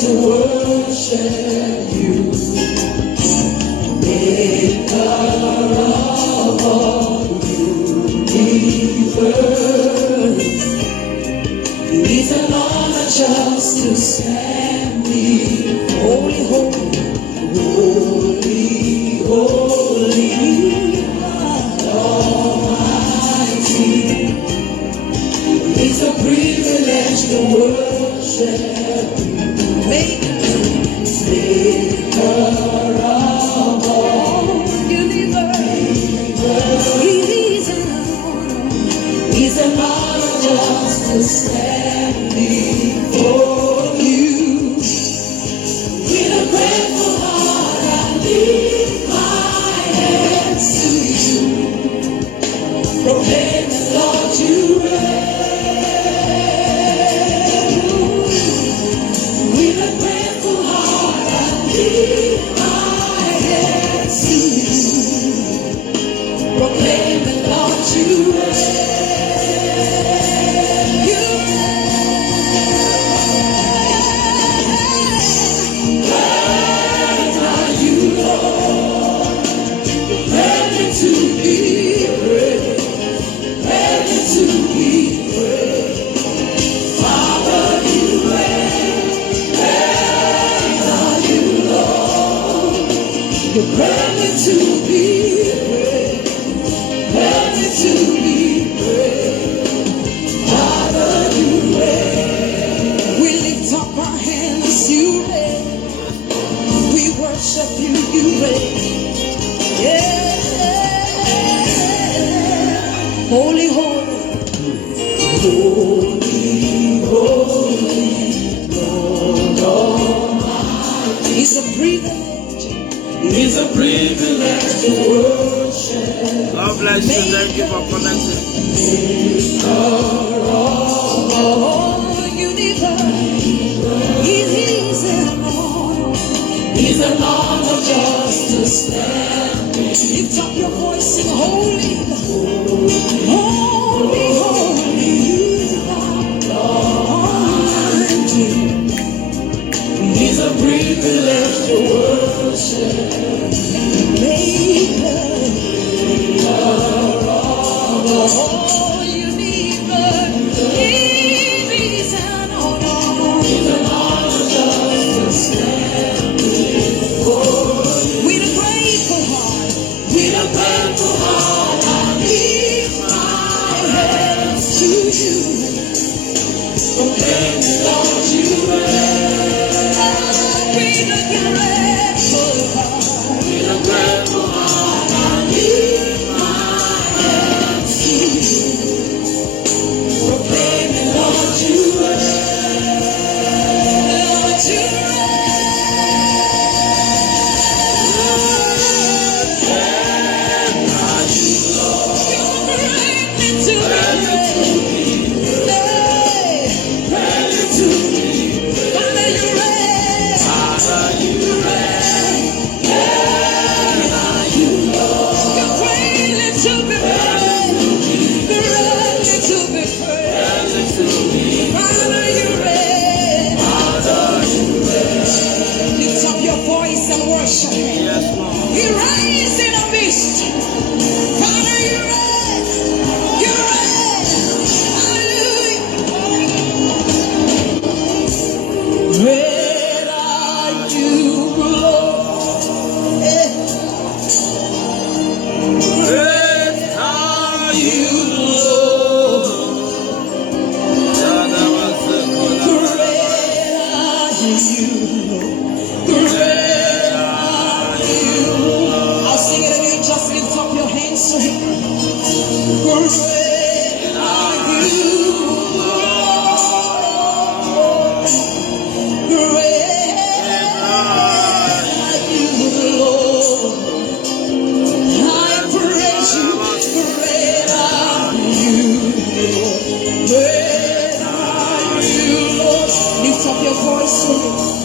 to worship you, maker of all universe. It is an honor just to stand before holy, holy, holy, holy, Almighty. It's a privilege to worship you, maker of all universe. It's an honor just to stand before you. With a grateful heart, I lift my hands to you, proclaiming, Lord, you reign. With a grateful heart, I lift my hands to you, proclaiming, Lord, you reign. Ready to be praised, ready to be praised. Father, you reign. We lift up our hands, you reign. We worship you, you reign. Yeah. Holy, holy, holy, holy, Lord Almighty. It's a privilege. It's a privilege to worship. God bless you. Thank you for connecting. It's an honor just to stand. Lift up your voice, sing holy, holy, holy, Almighty. It's a privilege to worship. Maker of all universe, it is an honor. It's an honor just to stand before you. With a grateful heart, with a grateful heart, I lift my hands to you, proclaiming, Lord, you reign. With a grateful heart, with a grateful heart, I lift my hands to you, proclaiming, Lord, you reign. Lord, you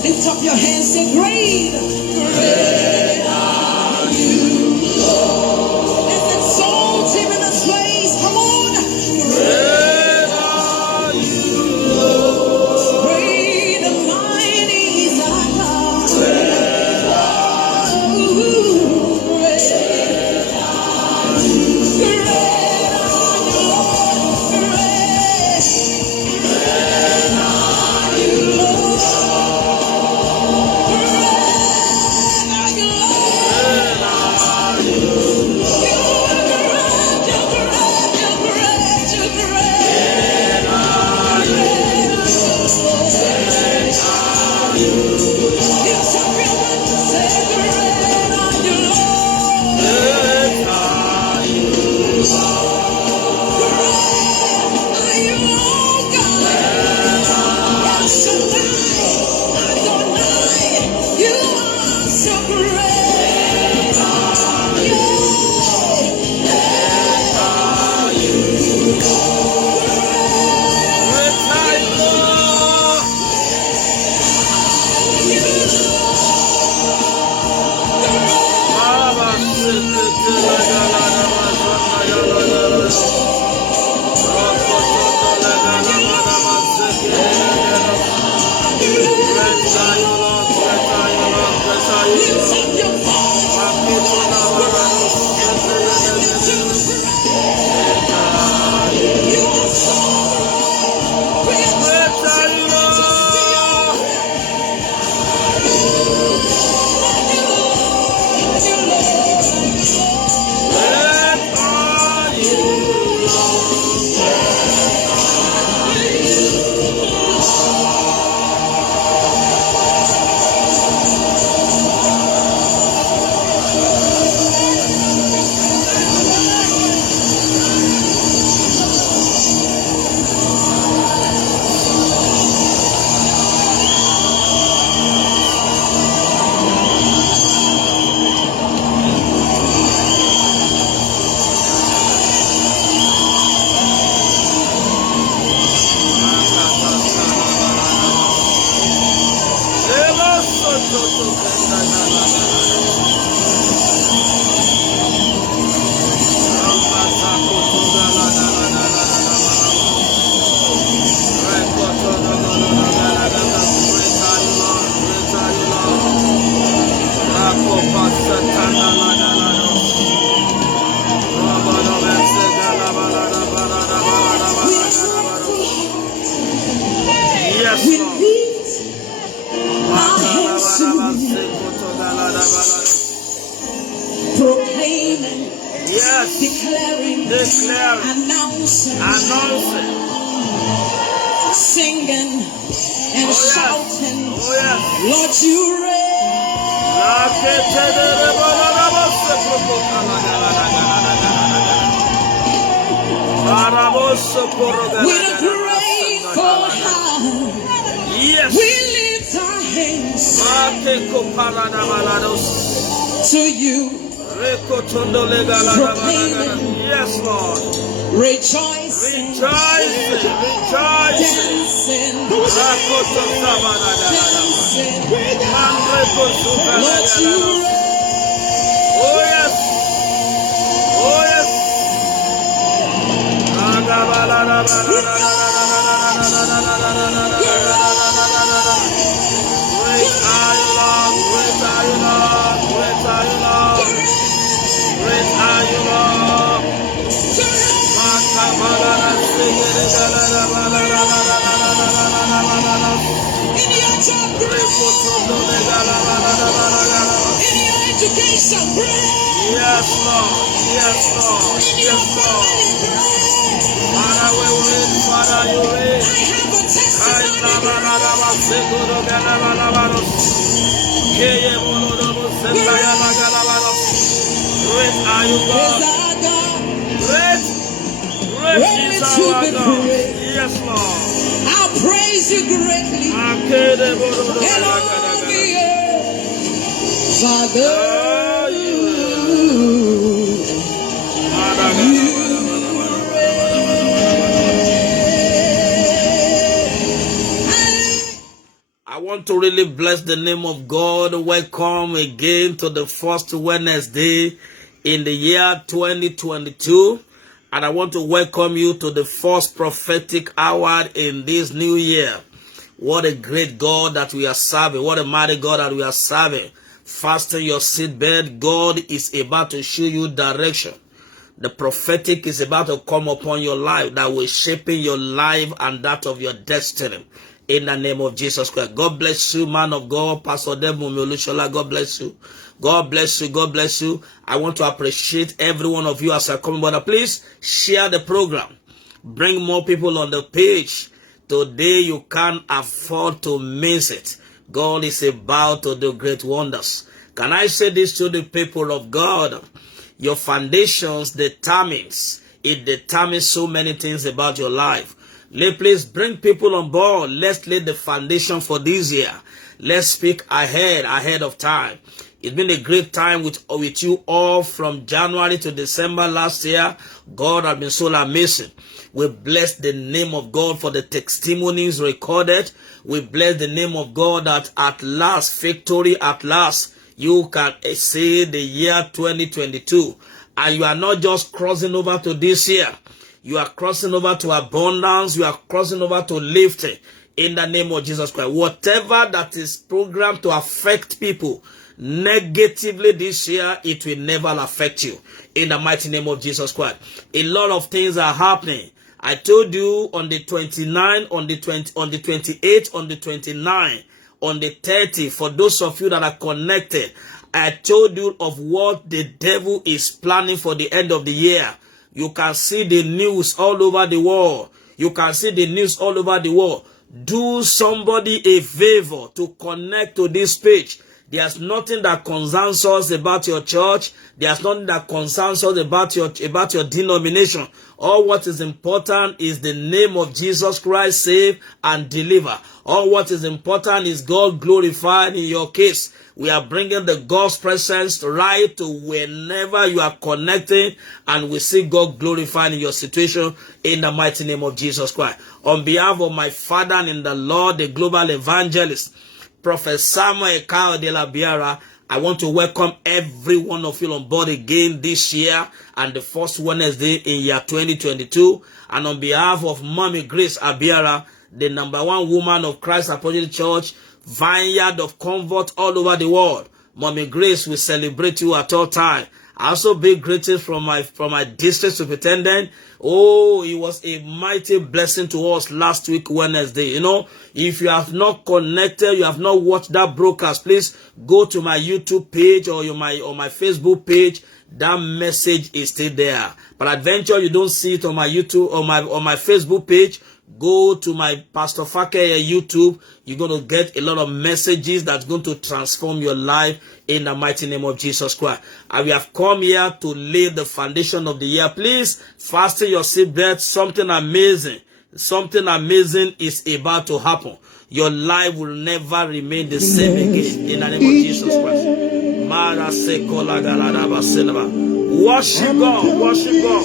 lift up your hands, say great, great are you, Lord. Let's exalt him in this place. Come on. Great are you, Lord. Great and mighty is Yes, We Lord. lift our hands to you, proclaiming, Yes, declaring, declaring, announcing, announcing. singing, and Oh yes, shouting, oh yes. Lord, you reign. With a grateful heart, Yes. we lift our hands to you, proclaiming, Yes, Lord. rejoicing, Rejoicing, rejoicing. dancing, dancing. Lord, you reign. Oh yes, oh yes. Great are you, Lord, great are you, Lord, great are you, Lord, great are you, Lord. In your job, great. In your education, great. Yes, Lord, yes, Lord, In your yes, Lord. family, great. Father, we reign, Father, you reign. I have a testimony, great. Great are you, Is God. our God Great, great ready is to our be God. praised? Yes, Lord. I'll praise you greatly in all the earth, Father. I want to really bless the name of God. Welcome again to the first Wednesday in the year 2022. And I want to welcome you to the first prophetic hour in this new year. What a great God that we are serving. What a mighty God that we are serving. Fasten your seatbelt. God is about to show you direction. The prophetic is about to come upon your life that will shape your life and that of your destiny. In the name of Jesus Christ. God bless you, man of God. Pastor Debumi Olushola, God bless you. God bless you. God bless you. I want to appreciate every one of you as I come. But please share the program. Bring more people on the page. Today you can't afford to miss it. God is about to do great wonders. Can I say this to the people of God? Your foundations determines so many things about your life. Please bring people on board. Let's lay the foundation for this year. Let's speak ahead of time. It's been a great time with you all from January to December last year. God has been so amazing. We bless the name of God for the testimonies recorded. We bless the name of God that at last, victory at last, you can see the year 2022. And you are not just crossing over to this year. You are crossing over to abundance. You are crossing over to lifting in the name of Jesus Christ. Whatever that is programmed to affect people negatively this year, it will never affect you in the mighty name of Jesus Christ. A lot of things are happening. I told you on the 29th, on the 28th, on the 29th, on the 30th, for those of you that are connected, I told you of what the devil is planning for the end of the year. You can see the news all over the world. You can see the news all over the world. Do somebody a favor to connect to this page. There's nothing that concerns us about your church. There's nothing that concerns us about your denomination. All what is important is the name of Jesus Christ, save and deliver. All what is important is God glorified in your case. We are bringing the God's presence right to whenever you are connecting, and we see God glorified in your situation in the mighty name of Jesus Christ. On behalf of my father in the Lord, the global evangelist, Prophet Samuel Ekao de la Biara, I want to welcome every one of you on board again this year and the first Wednesday in year 2022. And on behalf of Mommy Grace Abiara, the #1 woman of Christ Apostolic Church, Vineyard of Comfort all over the world, Mommy Grace will celebrate you at all time. Also, big greetings from my district superintendent. Oh, it was a mighty blessing to us last week, Wednesday. You know, if you have not connected, you have not watched that broadcast, please go to my YouTube page or my Facebook page. That message is still there. But adventure, you don't see it on my YouTube or my Facebook page. Go to my Pastor Fakeye YouTube. You're going to get a lot of messages that's going to transform your life in the mighty name of Jesus Christ. And we have come here to lay the foundation of the year. Please fasten your seatbelt. Something amazing is about to happen. Your life will never remain the same again in the name of Jesus Christ. Worship God, worship God.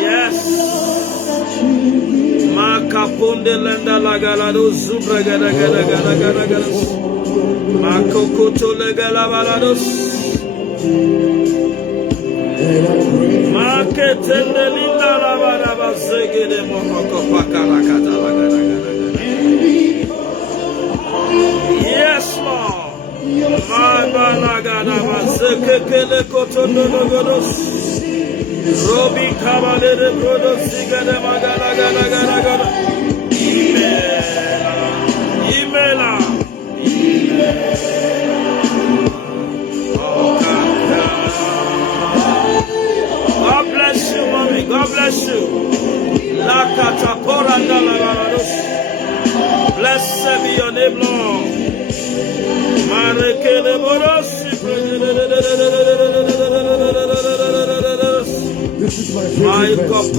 Yes. Makapunde lenda lagalado zubragada gada gada gada gada. Makokoto legala balados. Maketende linda la balaba zegede mokoko pakala kata lagada gada gada. Yes, Lord. Mabalagada bazekele kotondo logodos. Robi kabale de brodo sigade magala gada gada gada. Imela. God bless you, mommy. God bless you. La katapora ndalagados. Blessed be your name, Lord. Marekele borosi. This is my favorite verse.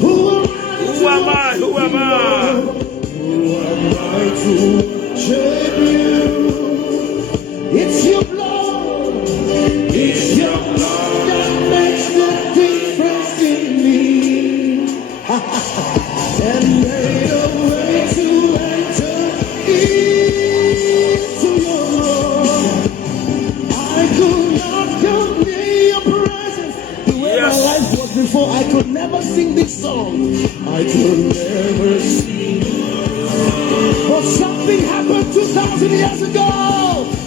Who am I? Who am I? Who am I to shame you? It's your blood. It's your blood that makes the difference in me. And made a way to enter into your Lord. I could not come near your presence the way my life was before. I could never sing this song. I could never sing. But something happened 2,000 years ago.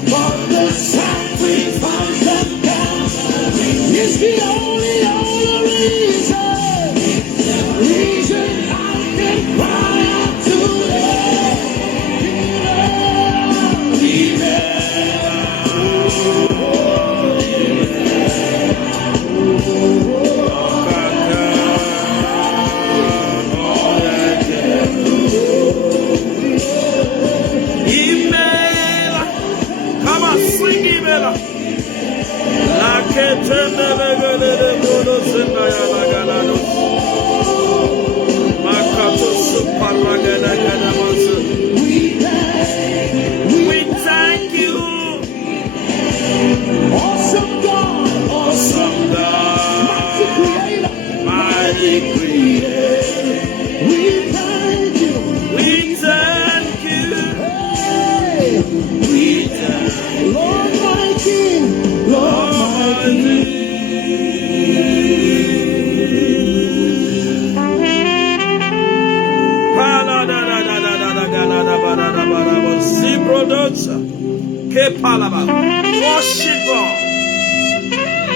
But the sacrifice of God is the only reason. Reason I can cry out today. Come on, sing Imela. La ketende legele de brodo sendaya lagalados. Makato suparagada gada mazu. We thank you. Awesome God, Awesome God, mighty creator. we thank you. We thank you. Hey, We thank you. Lord my King, Lord my King. Worship God.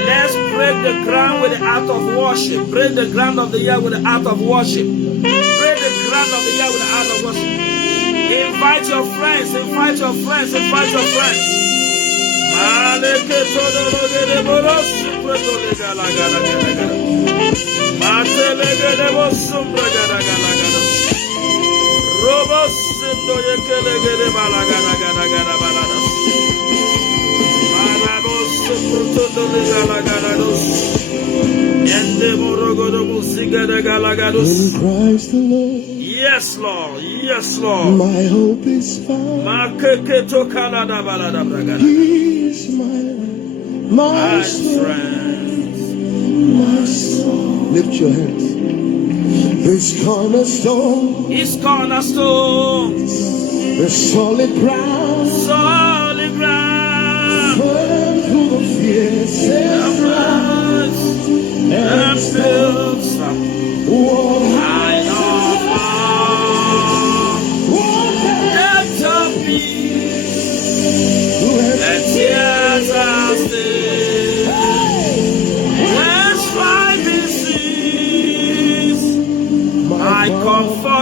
Let's break the ground with the act of worship. Break the ground of the year with the act of worship. Break the ground of the year with the act of worship. Invite your friends, invite your friends, invite your friends. In Christ alone, Yes, Lord. Yes, Lord. my hope is found. He is my strength, my soul. Lift your hands. This cornerstone, His cornerstone, the solid ground, solid ground, firm through the fiercest drought, and still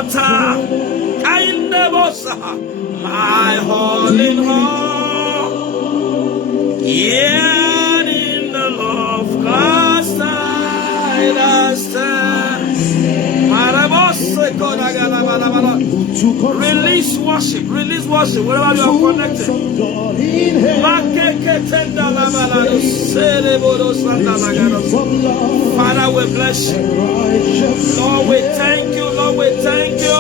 altar. Kaindebosa, my all in all. Yet in the love cast I stand. Release worship, wherever you are connected. Father, we bless you. Lord, we thank you. Lord, we thank you.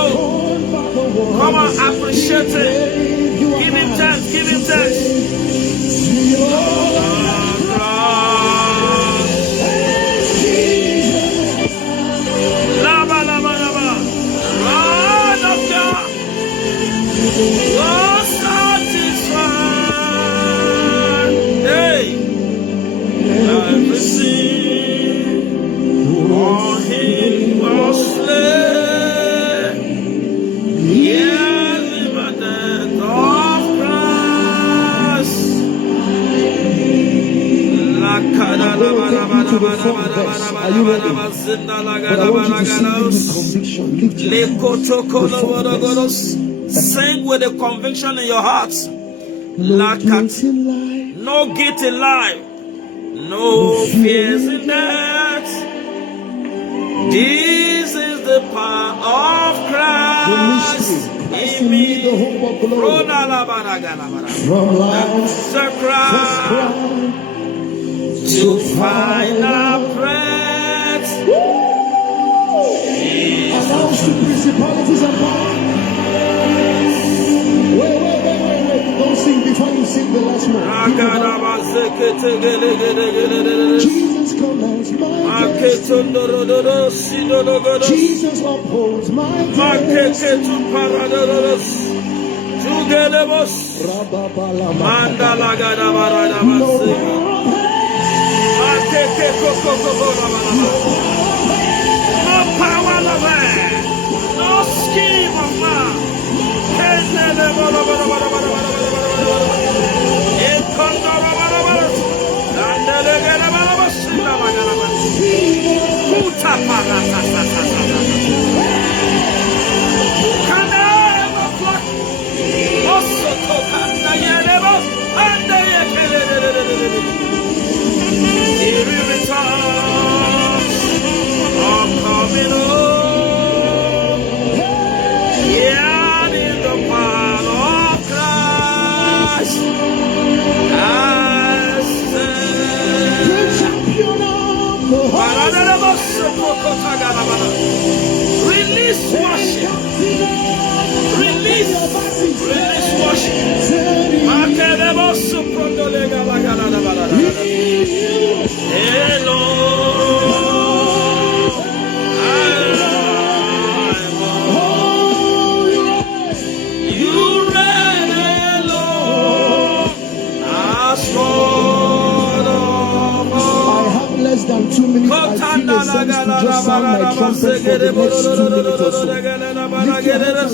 Come on, appreciate it. Give him thanks, give him thanks. You're satisfied. Hey, everything on him was slain. Yes, the death of Christ. Are you ready? But I want you to sing with conviction. Lift your hands. Sing with a conviction in your heart. No guilt in life. No guilt in life. No fears in death. This is the power of Christ in me. The hope of glory. From life to find our breath. Announce to principalities and powers. Wait. Don't sing before you sing the last one. Jesus commands my destiny. Jesus upholds my destiny. No power of man, no scheme of man. Release worship. Release worship. Hello. You reign alone as Lord of all. I have less than 2 minutes. I feel a sense to just sound my trumpet for the next 2 minutes or so.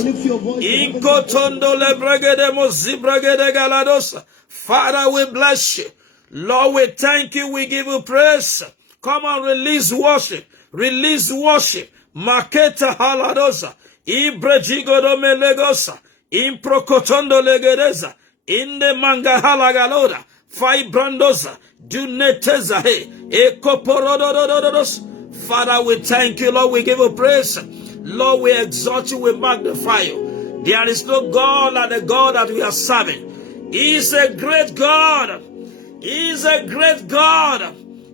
Lift your voice. Father, we bless you. Lord, we thank you. We give you praise. Come on, release worship. Release worship. Maketa haladosa. Ibrejigodo melegosa. Improkotondo legedeza. Inde manga halagaloda. Fibrandosa. Duneteza he. Ekoporododododos. Father, we thank you, Lord. We give you praise. Lord, we exalt you. We magnify you. There is no God like the God that we are serving. He is a great God. He is a great God.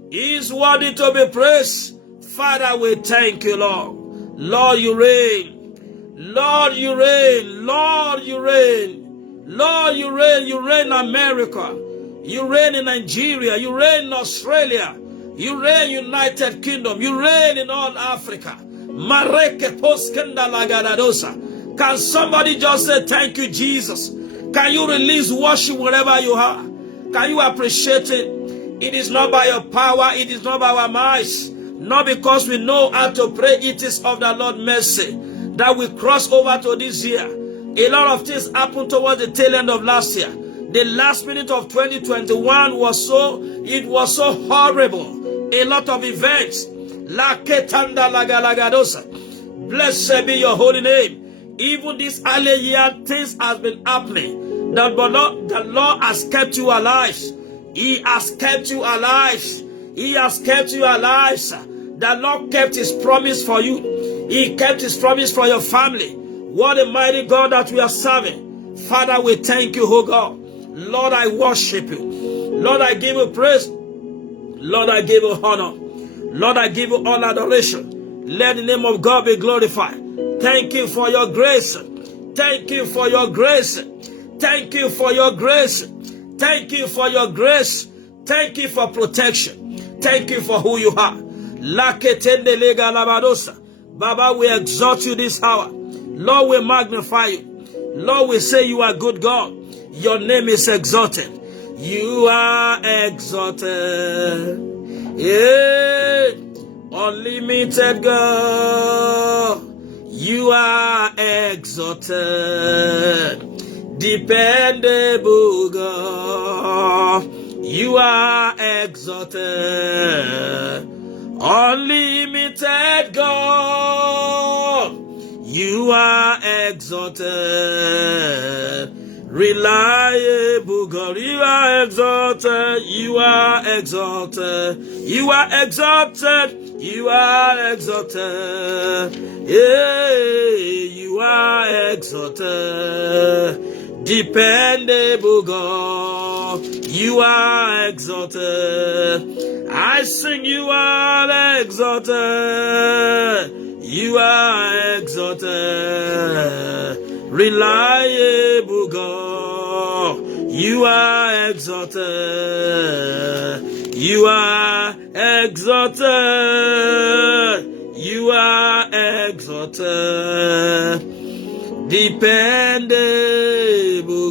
He is worthy to be praised. Father, we thank you, Lord. Lord, you reign. Lord, you reign. Lord, you reign. Lord, you reign. You reign in America. You reign in Nigeria. You reign in Australia. You reign in United Kingdom. You reign in all Africa. Mareke poskenda lagadadosa. Can somebody just say thank you, Jesus? Can you release worship wherever you are? Can you appreciate it? It is not by your power. It is not by our might. Not because we know how to pray. It is of the Lord's mercy that we cross over to this year. A lot of things happened towards the tail end of last year. The last minute of 2021 was so horrible. A lot of events. La ketanda lagalagadosa. Blessed be your holy name. Even this early year, things has been happening. The Lord has kept you alive. He has kept you alive. He has kept you alive. The Lord kept his promise for you. He kept his promise for your family. What a mighty God that we are serving. Father, we thank you, oh God. Lord, I worship you. Lord, I give you praise. Lord, I give you honor. Lord, I give you all adoration. Let the name of God be glorified. Thank you for your grace. Thank you for your grace. Thank you for your grace. Thank you for your grace. Thank you for protection. Thank you for who you are. Baba, we exalt you this hour. Lord, we magnify you. Lord, we say you are good God. Your name is exalted. You are exalted. Yeah. Unlimited God. You are exalted. Dependable God. You are exalted. Unlimited God. You are exalted. Reliable God, you are exalted, you are exalted, you are exalted, you are exalted, yeah, you are exalted, dependable God, you are exalted, I sing you are exalted, you are exalted. Reliable God, you are exalted, you are exalted, you are exalted, dependable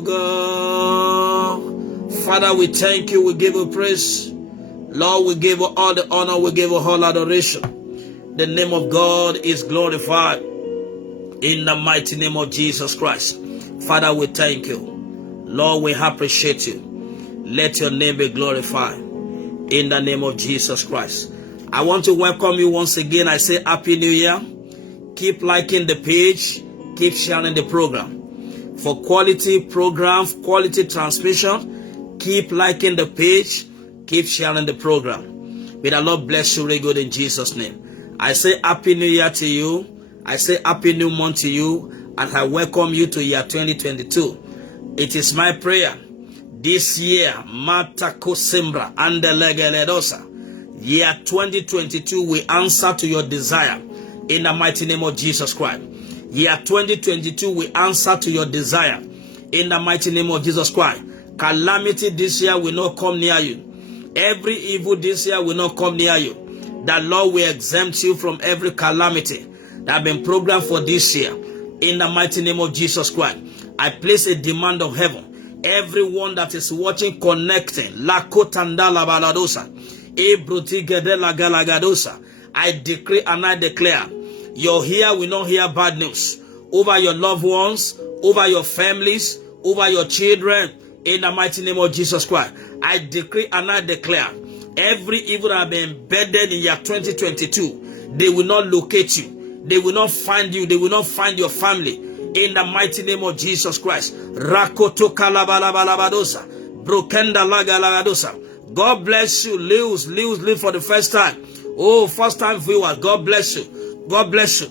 God. Father, we thank you, we give you praise. Lord, we give you all the honor, we give you all adoration. The name of God is glorified. In the mighty name of Jesus Christ. Father, we thank you. Lord, we appreciate you. Let your name be glorified. In the name of Jesus Christ. I want to welcome you once again. I say Happy New Year. Keep liking the page. Keep sharing the program. For quality program, quality transmission, keep liking the page. Keep sharing the program. May the Lord bless you really good in Jesus' name. I say Happy New Year to you. I say Happy New Month to you, and I welcome you to year 2022. It is my prayer this year, Matako Simbra and the Legeledosa, year 2022 will answer to your desire in the mighty name of Jesus Christ. Year 2022 will answer to your desire in the mighty name of Jesus Christ. Calamity this year will not come near you. Every evil this year will not come near you. The Lord will exempt you from every calamity that have been programmed for this year. In the mighty name of Jesus Christ, I place a demand of heaven. Everyone that is watching, connecting, Lakotandala Baladosa, Ebrutigedela Galagadosa, I decree and I declare, your ear will not hear bad news over your loved ones, over your families, over your children. In the mighty name of Jesus Christ, I decree and I declare, every evil that have been embedded in year 2022, they will not locate you. They will not find you. They will not find your family. In the mighty name of Jesus Christ. Rakoto kalabalabadosa. Brokenda lagalagadosa. God bless you. Live for the first time. Oh, first time viewers. God bless you. God bless you.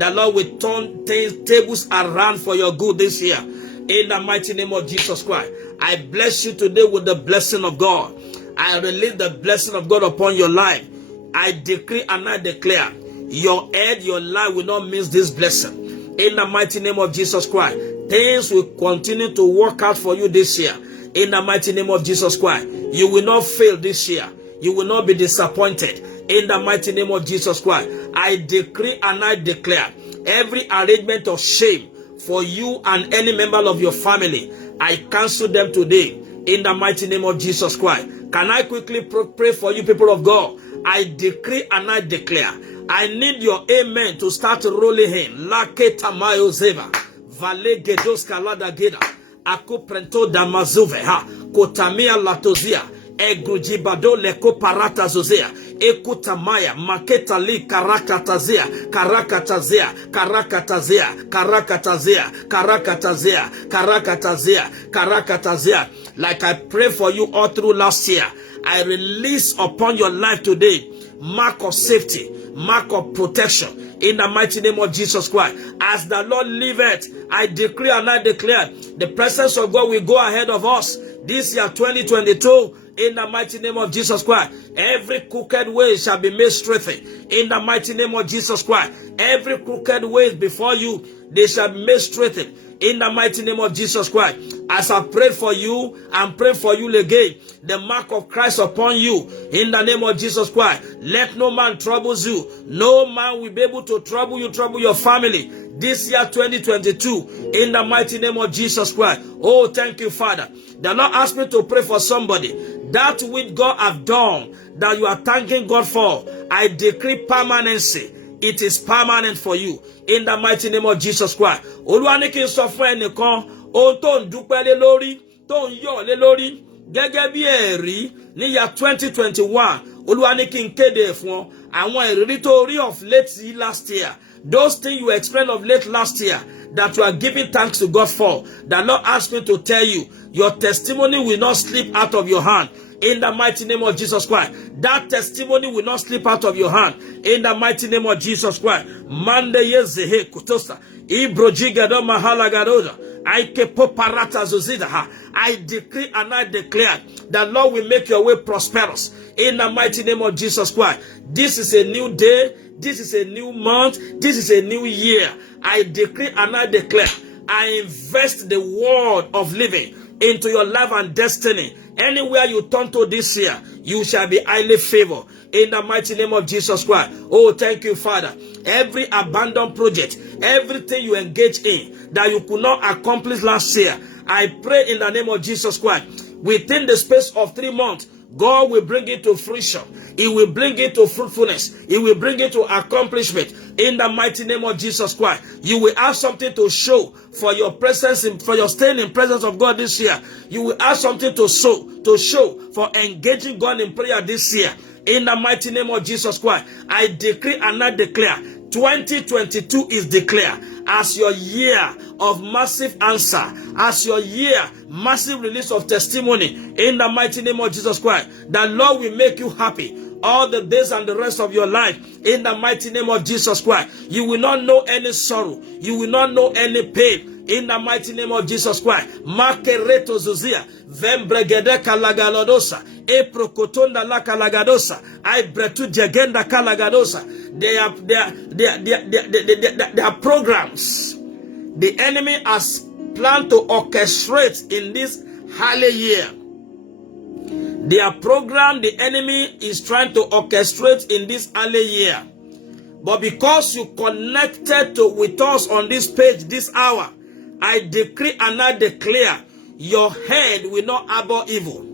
The Lord will turn tables around for your good this year. In the mighty name of Jesus Christ. I bless you today with the blessing of God. I release the blessing of God upon your life. I decree and I declare, your head, your life will not miss this blessing. In the mighty name of Jesus Christ, things will continue to work out for you this year. In the mighty name of Jesus Christ, you will not fail this year. You will not be disappointed. In the mighty name of Jesus Christ, I decree and I declare, every arrangement of shame for you and any member of your family, I cancel them today. In the mighty name of Jesus Christ. Can I quickly pray for you, people of God? I decree and I declare, I need your amen to start rolling in. Lake tamayo zeva. Vale gedos kalada geda. Ako prento damazuve ha. Kotamia latozia. Egrujibado leko parata zozea. Ekutamaya, Maketali, Karakatazia, Karakatazia, Karakatazia, Karakatazia, Karakatazia, Karakatazia, Karakatazia. Like I pray for you all through last year, I release upon your life today mark of safety, mark of protection in the mighty name of Jesus Christ. As the Lord liveth, I decree and I declare the presence of God will go ahead of us this year 2022 in the mighty name of Jesus Christ. Every crooked way shall be made straight in the mighty name of Jesus Christ. Every crooked way before you, they shall be made straight in the mighty name of Jesus Christ. As I pray for you and pray for you again, the mark of Christ upon you in the name of Jesus Christ. Let no man troubles you. No man will be able to trouble you, trouble your family this year 2022 in the mighty name of Jesus Christ. Oh, thank you, Father. The Lord asked me to pray for somebody. That which God have done that you are thanking God for, I decree permanency. It is permanent for you in the mighty name of Jesus Christ. Olúwa ní kí n sọ fún ẹnìkan ohun tó ń dúpẹ́ lé lórí, tó ń yọ̀ lé lórí gẹ́gẹ́ bí ẹ̀rí ní ya 2021. Olúwa ní kí n kéde fún ọ àwọn ìrírí tó rí of late last year. Those things you explained of late last year that you are giving thanks to God for. The Lord asked me to tell you, your testimony will not slip out of your hand. In the mighty name of Jesus Christ. That testimony will not slip out of your hand. In the mighty name of Jesus Christ. Mande yezehe kutosa. Ibrojigado mahalagadoda. I decree and I declare that Lord will make your way prosperous. In the mighty name of Jesus Christ. This is a new day. This is a new month. This is a new year. I decree and I declare. I invest the word of living into your life and destiny. Anywhere you turn to this year, you shall be highly favored. In the mighty name of Jesus Christ. Oh, thank you, Father. Every abandoned project, everything you engage in that you could not accomplish last year, I pray in the name of Jesus Christ. Within the space of 3 months, God will bring it to fruition. He will bring it to fruitfulness. He will bring it to accomplishment. In the mighty name of Jesus Christ, you will have something to show for your presence, for your staying in presence of God this year. You will have something to show for engaging God in prayer this year. In the mighty name of Jesus Christ, I decree and I declare 2022 is declared as your year of massive answer, as your year massive release of testimony. In the mighty name of Jesus Christ, the Lord will make you happy all the days and the rest of your life. In the mighty name of Jesus Christ, you will not know any sorrow, you will not know any pain. In the mighty name of Jesus Christ, Makereto Zuzia, Vembregede Kalagalodosa, Eprokotonda la Kalagadosa, I Bretu Jagenda Kalagadosa. They are programs the enemy has planned to orchestrate in this holy year. Their program the enemy is trying to orchestrate in this holy year. But because you connected with us on this page this hour, I decree and I declare your head will not harbor evil.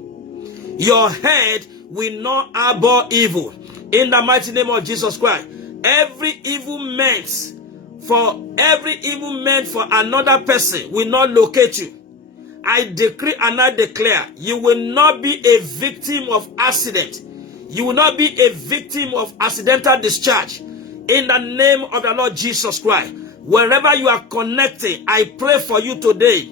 Your head will not harbor evil. In the mighty name of Jesus Christ, every evil meant for another person will not locate you. I decree and I declare you will not be a victim of accident. You will not be a victim of accidental discharge. In the name of the Lord Jesus Christ, wherever you are connecting, I pray for you today.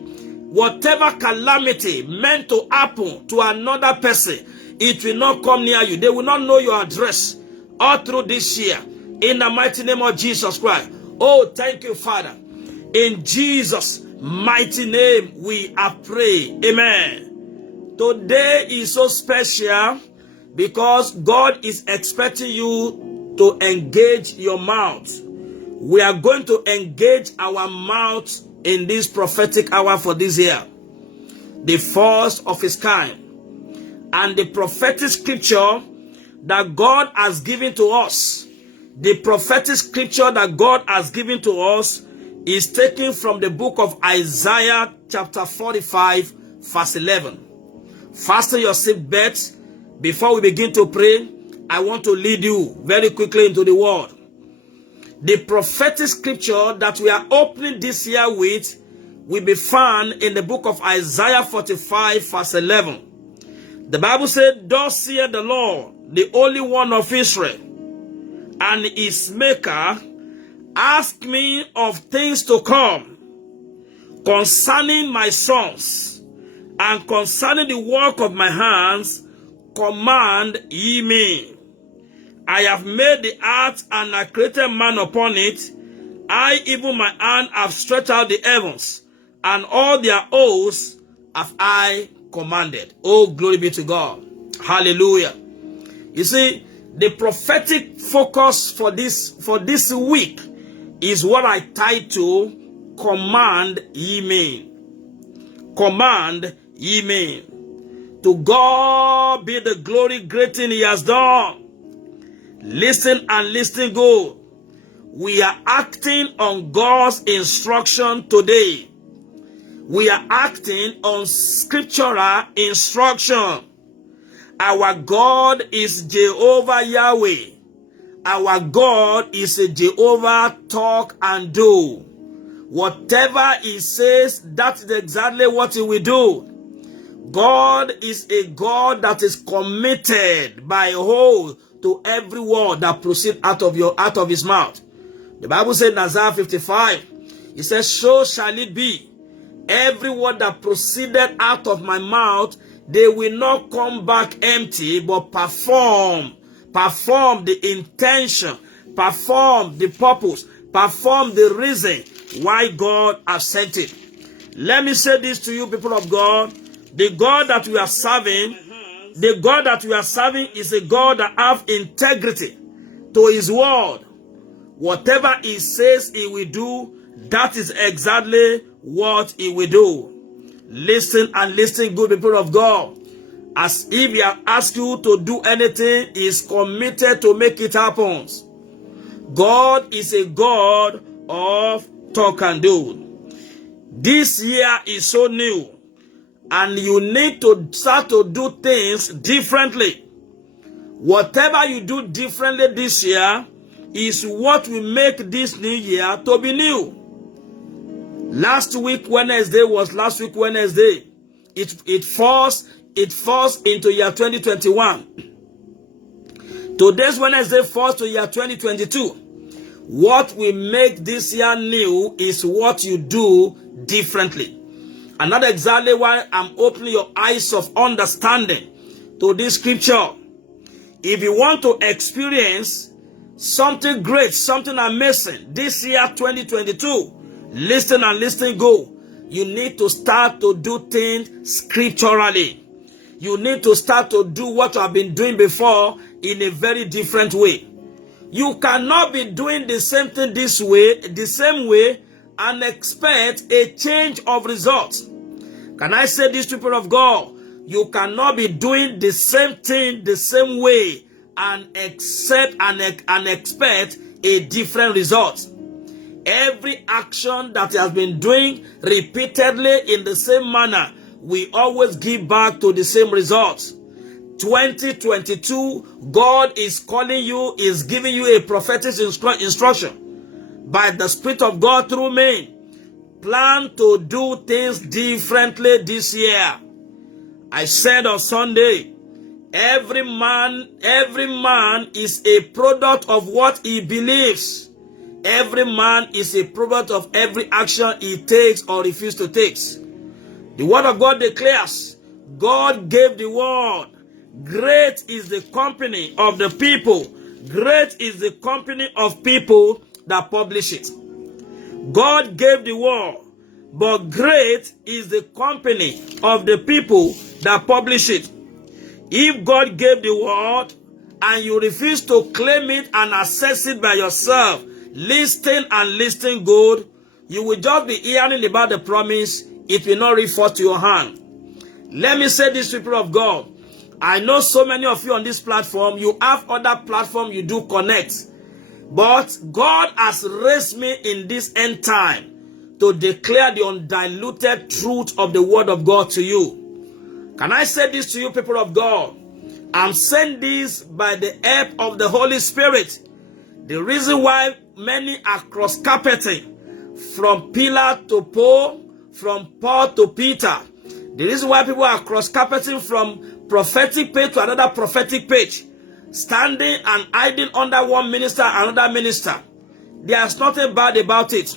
Whatever calamity meant to happen to another person, it will not come near you. They will not know your address all through this year. In the mighty name of Jesus Christ. Oh, thank you, Father. In Jesus' mighty name we are praying. Amen. Today is so special because God is expecting you to engage your mouth. We are going to engage our mouth in this prophetic hour for this year, the first of its kind. And the prophetic scripture that God has given to us, the prophetic scripture that God has given to us is taken from the book of Isaiah chapter 45 verse 11. Fasten your seatbelts. Before we begin to pray, I want to lead you very quickly into the word. The prophetic scripture that we are opening this year with will be found in the book of Isaiah 45 verse 11. The Bible said, "Thus saith the Lord the Holy One of Israel, and his Maker, ask me of things to come, concerning my sons, and concerning the work of my hands, command ye me. I have made the earth, and I created man upon it. I, even my hand, have stretched out the heavens, and all their hosts have I commanded. Oh, glory be to God. Hallelujah. You see, the prophetic focus for this week is what I title, Command Ye Me. Command ye me. To God be the glory, great thing he has done. Listen and listen good. We are acting on God's instruction today. We are acting on scriptural instruction. Our God is Jehovah Yahweh. Our God is a Jehovah talk and do. Whatever he says, that is exactly what he will do. God is a God that is committed by whole to every word that proceeds out of his mouth. The Bible says in Isaiah 55, it says, so shall it be. Every word that proceeded out of my mouth, they will not come back empty, but perform the intention, perform the purpose, perform the reason why God has sent it. Let me say this to you, people of God. The God that we are serving, is a God that have integrity to his word. Whatever he says he will do, that is exactly what he will do. Listen and listen, good people of God. As if he has asked you to do anything, he is committed to make it happen. God is a God of talk and do. This year is so new, and you need to start to do things differently. Whatever you do differently this year is what will make this new year to be new. Last week Wednesday. It falls into year 2021. Today's Wednesday falls to year 2022. What will make this year new is what you do differently. And that's exactly why I'm opening your eyes of understanding to this scripture. If you want to experience something great, something amazing this year 2022, listen and listen go. You need to start to do things scripturally. You need to start to do what you have been doing before in a very different way. You cannot be doing the same thing the same way, and expect a change of results. Can I say this, people of God? You cannot be doing the same thing the same way and expect a different result. Every action that he has been doing repeatedly in the same manner, we always give back to the same results. 2022, God is calling you, is giving you a prophetic instruction by the Spirit of God through me. Plan to do things differently this year. I said on Sunday, every man is a product of what he believes. Every man is a product of every action he takes or refuses to take. The word of God declares, God gave the word. Great is the company of the people. Great is the company of people that publish it. God gave the word, but great is the company of the people that publish it. If God gave the word and you refuse to claim it and access it by yourself, listen and listen good, you will just be hearing about the promise. It will not reach forth to your hand. Let me say this, people of God. I know so many of you on this platform, you have other platforms you do connect. But God has raised me in this end time to declare the undiluted truth of the word of God to you. Can I say this to you, people of God? I'm saying this by the help of the Holy Spirit. The reason why many are cross-carpeting from pillar to pole, from Paul to Peter. The reason why people are cross-carpeting from prophetic page to another prophetic page. standing and hiding under one minister, another minister. There's nothing bad about it.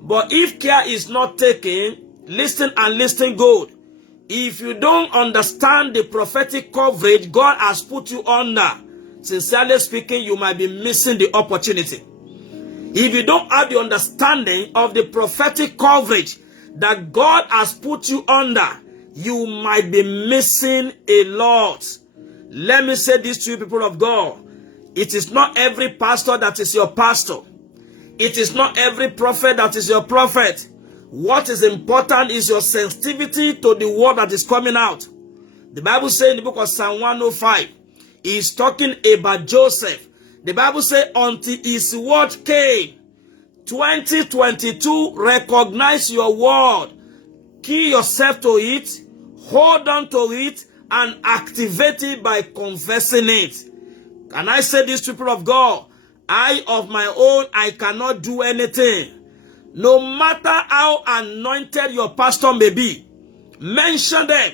But if care is not taken, listen and listen good. If you don't understand the prophetic coverage God has put you under, sincerely speaking, you might be missing the opportunity. If you don't have the understanding of the prophetic coverage that God has put you under, you might be missing a lot. Let me say this to you, people of God. It is not every pastor that is your pastor. It is not every prophet that is your prophet. What is important is your sensitivity to the word that is coming out. The Bible says in the book of Psalm 105, he's talking about Joseph. The Bible says, until his word came. 2022, recognize your word. Key yourself to it. Hold on to it and activate it by confessing it. Can I say this, people of God? I of my own, I cannot do anything. No matter how anointed your pastor may be, mention them.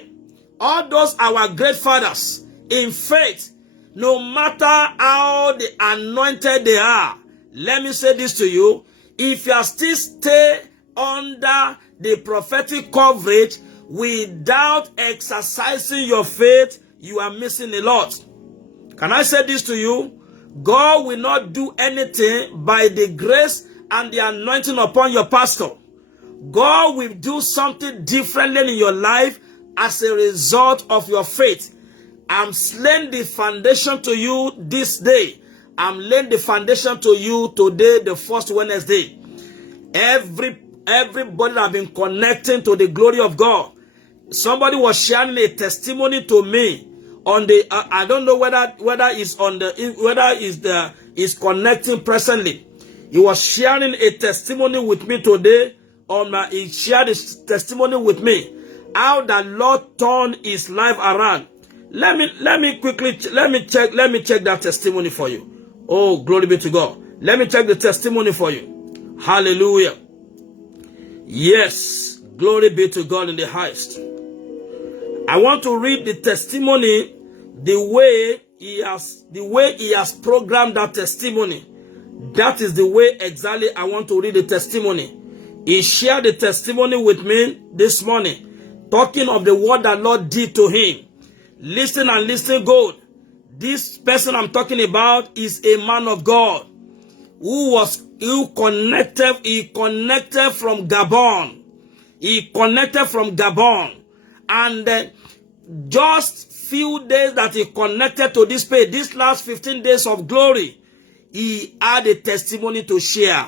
All those our great fathers in faith, no matter how anointed they are. Let me say this to you. If you are still stay under the prophetic coverage without exercising your faith, you are missing a lot. Can I say this to you? God will not do anything by the grace and the anointing upon your pastor. God will do something differently in your life as a result of your faith. I'm laying the foundation to you this day. I'm laying the foundation to you today, the first Wednesday. Everybody that have been connecting to the glory of God. Somebody was sharing a testimony to me on the. I don't know whether it's on the whether is connecting presently. He was sharing a testimony with me today. He shared his testimony with me how the Lord turned his life around. Let me check that testimony for you. Oh, glory be to God. Let me check the testimony for you. Hallelujah. Yes, glory be to God in the highest. I want to read the testimony the way he has programmed that testimony. That is the way exactly I want to read the testimony. He shared the testimony with me this morning, talking of the word that Lord did to him. Listen and listen good. This person I'm talking about is a man of God who connected from Gabon. He connected from Gabon. And just few days that he connected to this page, this last 15 days of glory, he had a testimony to share.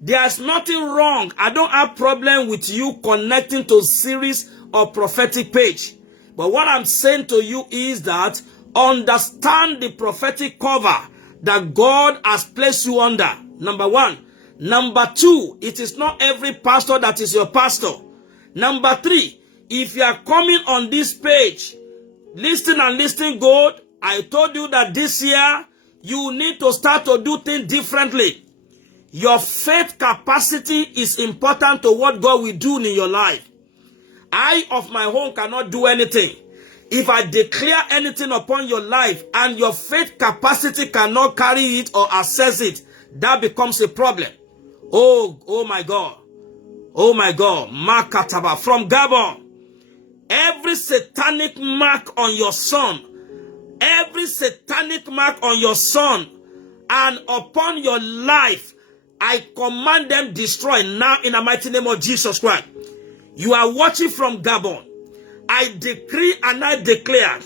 There's nothing wrong. I don't have problem with you connecting to series or prophetic page. But what I'm saying to you is that understand the prophetic cover that God has placed you under. Number one. Number two, it is not every pastor that is your pastor. Number three, if you are coming on this page, listen and listen good. I told you that this year, you need to start to do things differently. Your faith capacity is important to what God will do in your life. I of my own cannot do anything. If I declare anything upon your life and your faith capacity cannot carry it or access it, that becomes a problem. Oh my God. Oh my God. Makataba from Gabon. Every satanic mark on your son, every satanic mark on your son and upon your life, I command them destroyed now in the mighty name of Jesus Christ. You are watching from Gabon. I decree and I declare,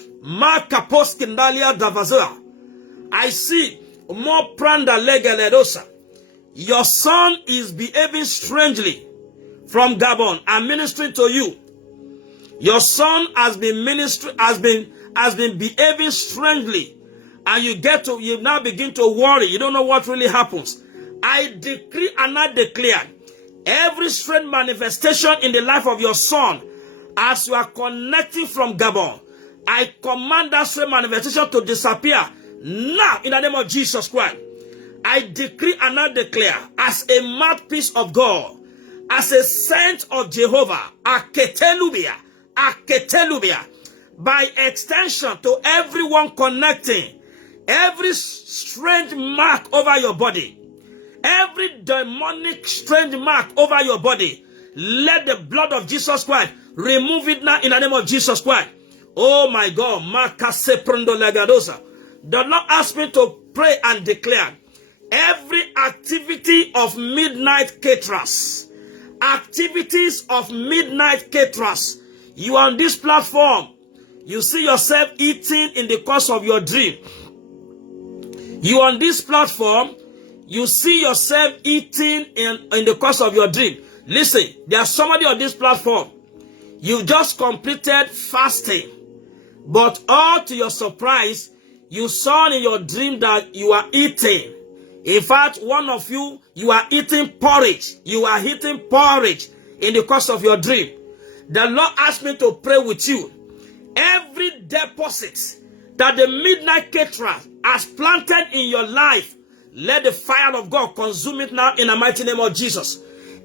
I see more pranda legaledosa. Your son is behaving strangely from Gabon. I'm ministering to you. Your son has been behaving strangely, and you now begin to worry. You don't know what really happens. I decree and I declare every strange manifestation in the life of your son as you are connecting from Gabon. I command that strange manifestation to disappear now in the name of Jesus Christ. I decree and I declare as a mouthpiece of God, as a saint of Jehovah, Aketelubia, by extension to everyone connecting, Every strange mark over your body, every demonic strange mark over your body, let the blood of Jesus Christ remove it now in the name of Jesus Christ. Oh my God. The Lord asked me to pray and declare every activity of midnight caterers, activities of midnight caterers. You are on this platform. You see yourself eating in the course of your dream. You on this platform. You see yourself eating in the course of your dream. Listen, there's somebody on this platform. You just completed fasting. But all to your surprise, you saw in your dream that you are eating. In fact, one of you, you are eating porridge. You are eating porridge in the course of your dream. The Lord asked me to pray with you. Every deposit that the midnight caterer has planted in your life, let the fire of God consume it now in the mighty name of Jesus.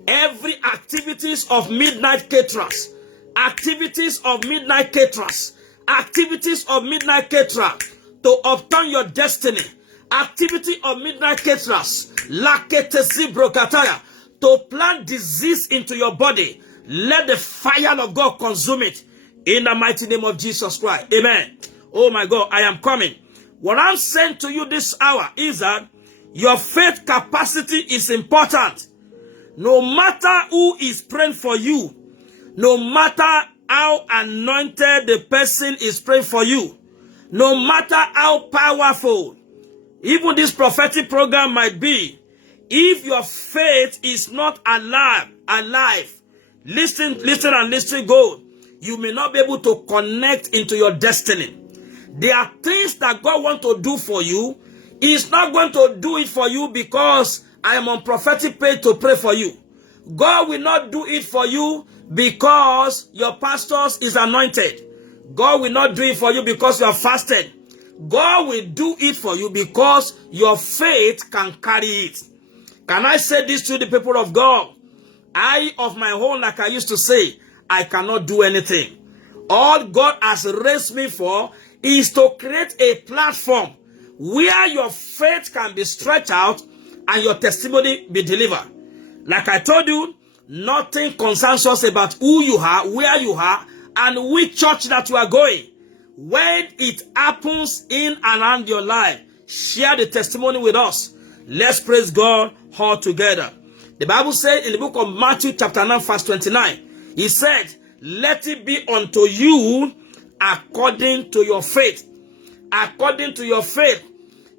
Every activities of midnight caterers, activities of midnight caterers, activities of midnight caterer to obtain your destiny, activity of midnight caterers, to plant disease into your body, let the fire of God consume it in the mighty name of Jesus Christ. Amen. Oh my God, I am coming. What I'm saying to you this hour is that your faith capacity is important. No matter who is praying for you, no matter how anointed the person is praying for you, no matter how powerful even this prophetic program might be, if your faith is not alive, listen and listen good, you may not be able to connect into your destiny. There are things that God wants to do for you. He's not going to do it for you because I am on prophetic page to pray for you. God will not do it for you because your pastor is anointed. God will not do it for you because you are fasted. God will do it for you because your faith can carry it. Can I say this to the people of God? I, of my own, like I used to say, I cannot do anything. All God has raised me for is to create a platform where your faith can be stretched out and your testimony be delivered. Like I told you, nothing concerns us about who you are, where you are, and which church that you are going. When it happens in and around your life, share the testimony with us. Let's praise God all together. The Bible said in the book of Matthew chapter 9 verse 29, he said, let it be unto you according to your faith. According to your faith.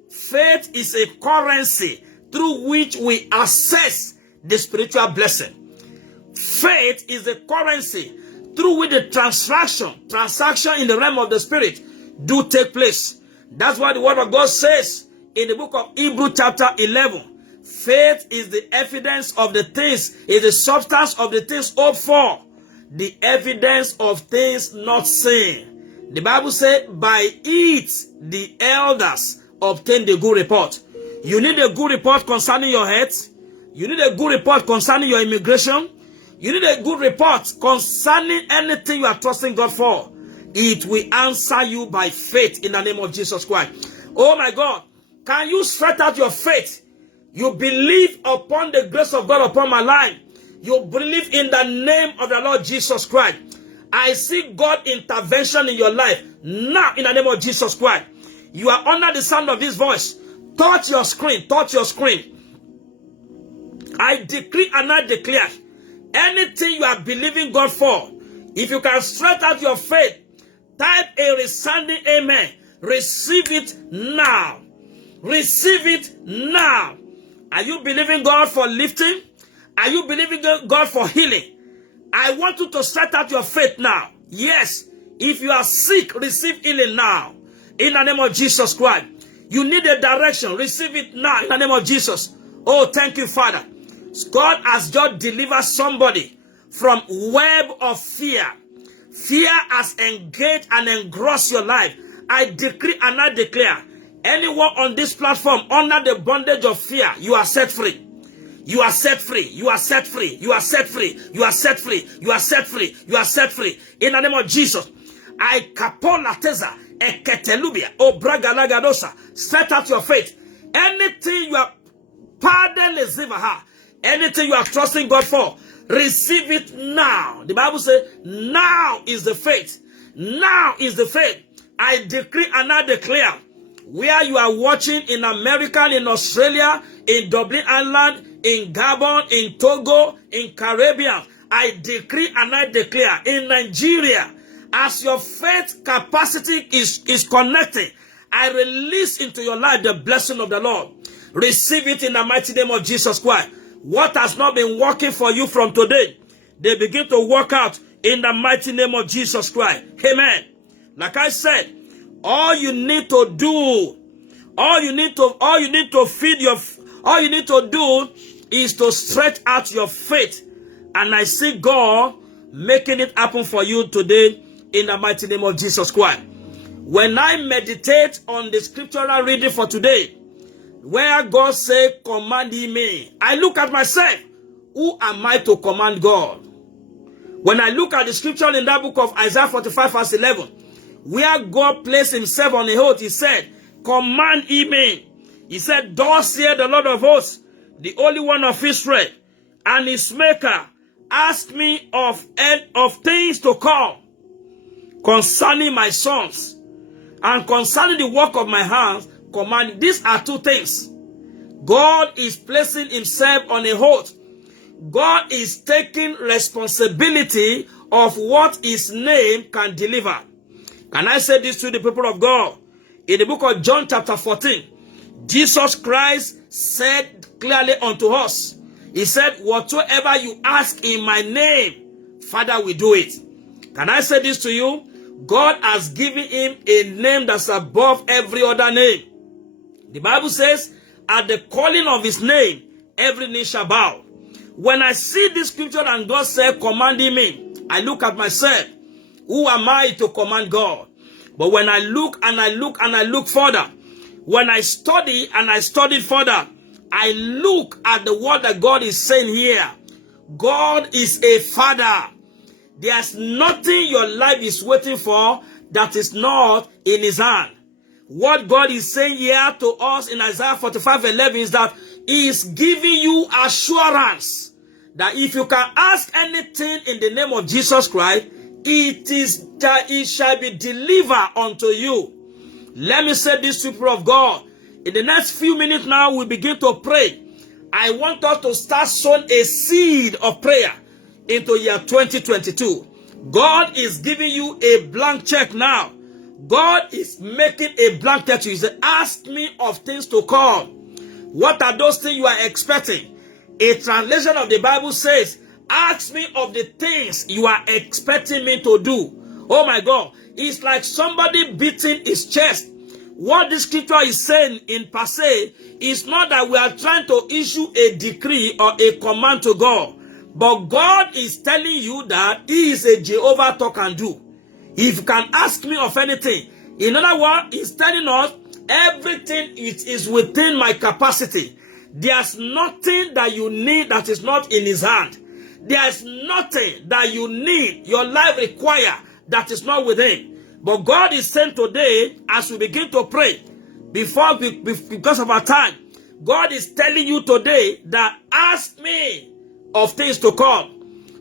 Faith is a currency through which we access the spiritual blessing. Faith is a currency through which the transaction in the realm of the spirit do take place. That's what the word of God says in the book of Hebrews chapter 11. Faith is the evidence of the things, is the substance of the things hoped for, the evidence of things not seen. The Bible says, by it the elders obtain the good report. You need a good report concerning your health. You need a good report concerning your immigration. You need a good report concerning anything you are trusting God for. It will answer you by faith in the name of Jesus Christ. Oh my God. Can you stretch out your faith? You believe upon the grace of God upon my life. You believe in the name of the Lord Jesus Christ. I see God intervention in your life now in the name of Jesus Christ. You are under the sound of this voice. Touch your screen. Touch your screen. I decree and I declare, anything you are believing God for, if you can stretch out your faith, type a resounding amen. Receive it now. Receive it now. Are you believing God for lifting? Are you believing God for healing? I want you to stretch out your faith now. Yes. If you are sick, receive healing now. In the name of Jesus Christ. You need a direction. Receive it now in the name of Jesus. Oh, thank you, Father. God has just delivered somebody from web of fear. Fear has engaged and engrossed your life. I decree and I declare, anyone on this platform under the bondage of fear, you are set free. You are set free. You are set free. You are set free. You are set free. You are set free. You are set free. In the name of Jesus, I capolateza Eketelubia. O bragalagadosa. Set out your faith. Anything you are pardon lezivaha. Anything you are trusting God for, receive it now. The Bible says, now is the faith. Now is the faith. I decree and I declare, where you are watching in America, in Australia, in Dublin Island, in Gabon, in Togo, in Caribbean, I decree and I declare, in Nigeria, as your faith capacity is connecting, I release into your life the blessing of the Lord. Receive it in the mighty name of Jesus Christ. What has not been working for you from today, they begin to work out in the mighty name of Jesus Christ. Amen. Like I said, all you need to do, all you need to do is to stretch out your faith. And I see God making it happen for you today in the mighty name of Jesus Christ. When I meditate on the scriptural reading for today, where God said, command ye me, I look at myself. Who am I to command God? When I look at the scripture in that book of Isaiah 45 verse 11, where God placed himself on the oath, he said, command ye me. He said, thus saith the Lord of hosts, the Holy One of Israel, and his maker, ask me of things to come, concerning my sons, and concerning the work of my hands, command. These are two things. God is placing himself on a oath. God is taking responsibility of what his name can deliver. Can I say this to the people of God? In the book of John chapter 14, Jesus Christ said clearly unto us, he said, whatsoever you ask in my name, Father will do it. Can I say this to you? God has given him a name that's above every other name. The Bible says, at the calling of his name, every knee shall bow. When I see this scripture and God said, commanding me, I look at myself. Who am I to command God? But when I look and I look and I look further, when I study and I study further, I look at the word that God is saying here. God is a father. There's nothing your life is waiting for that is not in his hand. What God is saying here to us in Isaiah 45:11 is that he is giving you assurance that if you can ask anything in the name of Jesus Christ, it shall be delivered unto you. Let me say this to people of God. In the next few minutes now, we begin to pray. I want us to start sowing a seed of prayer into year 2022. God is giving you a blank check now. God is making a blank check to you. He said, ask me of things to come. What are those things you are expecting? A translation of the Bible says, ask me of the things you are expecting me to do. Oh my God. It's like somebody beating his chest. What this scripture is saying in per se is not that we are trying to issue a decree or a command to God. But God is telling you that he is a Jehovah talk and do. If you can ask me of anything. In other words, he's telling us everything is within my capacity. There's nothing that you need that is not in his hand. There's nothing that you need, your life require, that is not within. But God is saying today, as we begin to pray, because of our time, God is telling you today that ask me of things to come.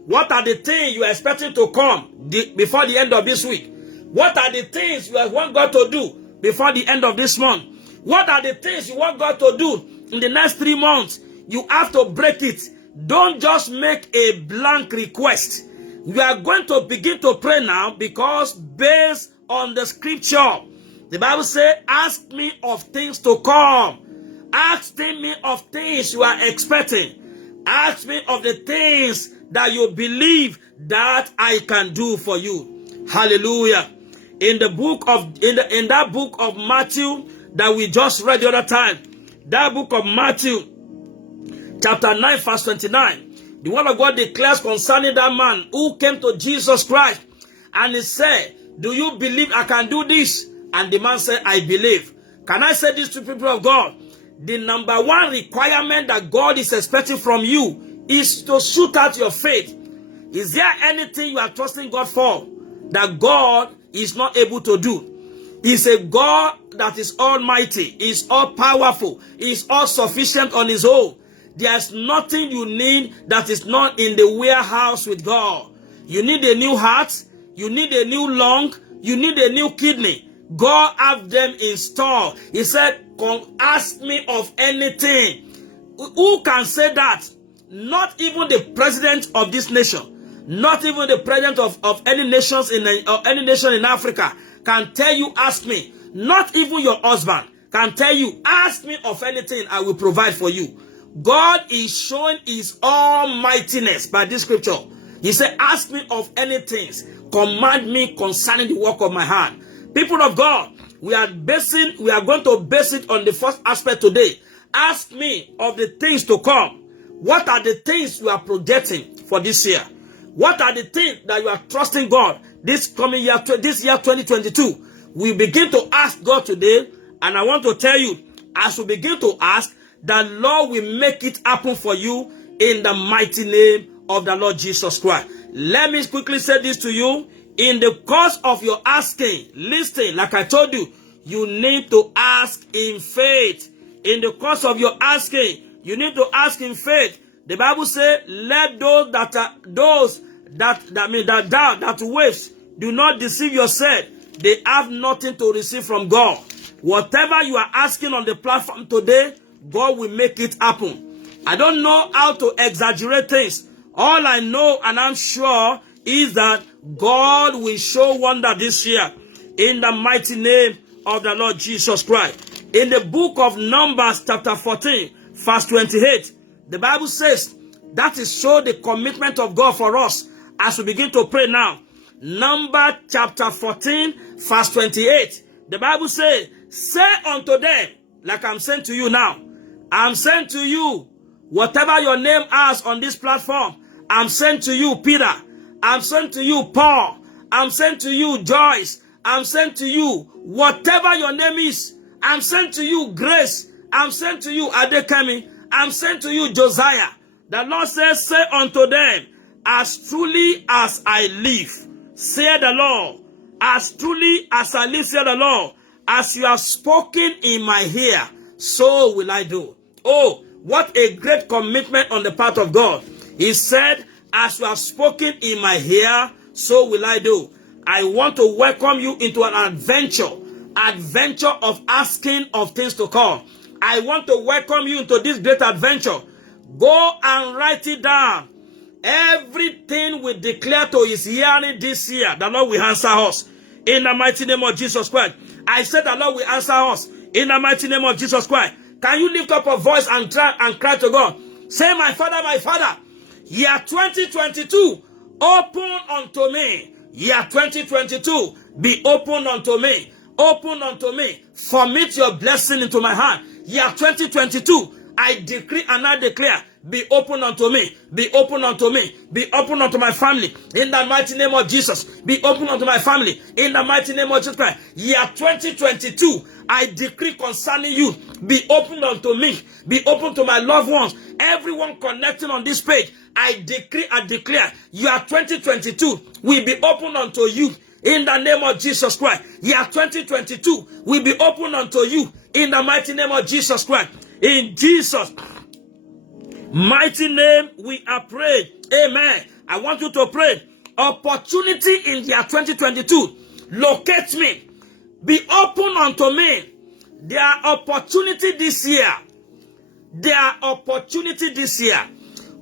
What are the things you are expecting to come before the end of this week? What are the things you want God to do before the end of this month? What are the things you want God to do in the next 3 months? You have to break it. Don't just make a blank request. We are going to begin to pray now because based on the scripture, the Bible says, ask me of things to come. Ask me of things you are expecting. Ask me of the things that you believe that I can do for you. Hallelujah. In that book of Matthew that we just read the other time, that book of Matthew, chapter 9, verse 29, the word of God declares concerning that man who came to Jesus Christ and he said, do you believe I can do this? And the man said, I believe. Can I say this to people of God? The number one requirement that God is expecting from you is to shoot out your faith. Is there anything you are trusting God for that God is not able to do? is a God that is almighty, is all powerful, is all sufficient on his own. There's nothing you need that is not in the warehouse with God. You need a new heart, you need a new lung, you need a new kidney. God have them in store. He said, come ask me of anything. Who can say that? Not even the president of this nation, not even the president of any nations any nation in Africa can tell you, ask me. Not even your husband can tell you, ask me of anything, I will provide for you. God is showing his almightiness by this scripture. He said, ask me of anything, command me concerning the work of my hand. People of God, we are going to base it on the first aspect today. Ask me of the things to come. What are the things you are projecting for this year? What are the things that you are trusting God this coming year, this year 2022? We begin to ask God today, and I want to tell you, as we begin to ask, the Lord will make it happen for you in the mighty name of the Lord Jesus Christ. Let me quickly say this to you. In the course of your asking, listen, like I told you, you need to ask in faith. In the course of your asking, you need to ask in faith. The Bible says, let those that waves do not deceive yourself. They have nothing to receive from God. Whatever you are asking on the platform today, God will make it happen. I don't know how to exaggerate things. All I know and I'm sure is that God will show wonder this year in the mighty name of the Lord Jesus Christ. In the book of Numbers chapter 14, verse 28, the Bible says that is show the commitment of God for us as we begin to pray now. Numbers chapter 14, verse 28. The Bible says, say unto them, like I'm saying to you now, I'm saying to you, whatever your name has on this platform, I'm saying to you, Peter, I'm saying to you, Paul, I'm saying to you, Joyce, I'm saying to you, whatever your name is, I'm saying to you, Grace, I'm saying to you, Adekemi, I'm saying to you, Josiah. The Lord says, say unto them, as truly as I live, say the Lord, as truly as I live, say the Lord, as you have spoken in my ear, so will I do. Oh, what a great commitment on the part of God. He said, as you have spoken in my ear, so will I do. I want to welcome you into an adventure of asking of things to come. I want to welcome you into this great adventure. Go and write it down. Everything we declare to his hearing this year, the Lord will answer us in the mighty name of Jesus Christ. I said the Lord will answer us in the mighty name of Jesus Christ. Can you lift up a voice and try and cry to God? Say, my Father, year 2022, open unto me. Year 2022, be open unto me. Open unto me. Commit your blessing into my hand. Year 2022, I decree and I declare, be open unto me. Be open unto me. Be open unto my family. In the mighty name of Jesus. Be open unto my family. In the mighty name of Jesus Christ. Year 2022, I decree concerning you, be open unto me. Be open to my loved ones. Everyone connecting on this page, I decree and declare, year 2022 will be open unto you. In the name of Jesus Christ. Year 2022 will be open unto you. In the mighty name of Jesus Christ. In Jesus' mighty name we are praying. Amen. I want you to pray. Opportunity in year 2022. Locate me. Be open unto me. There are opportunity this year. There are opportunity this year.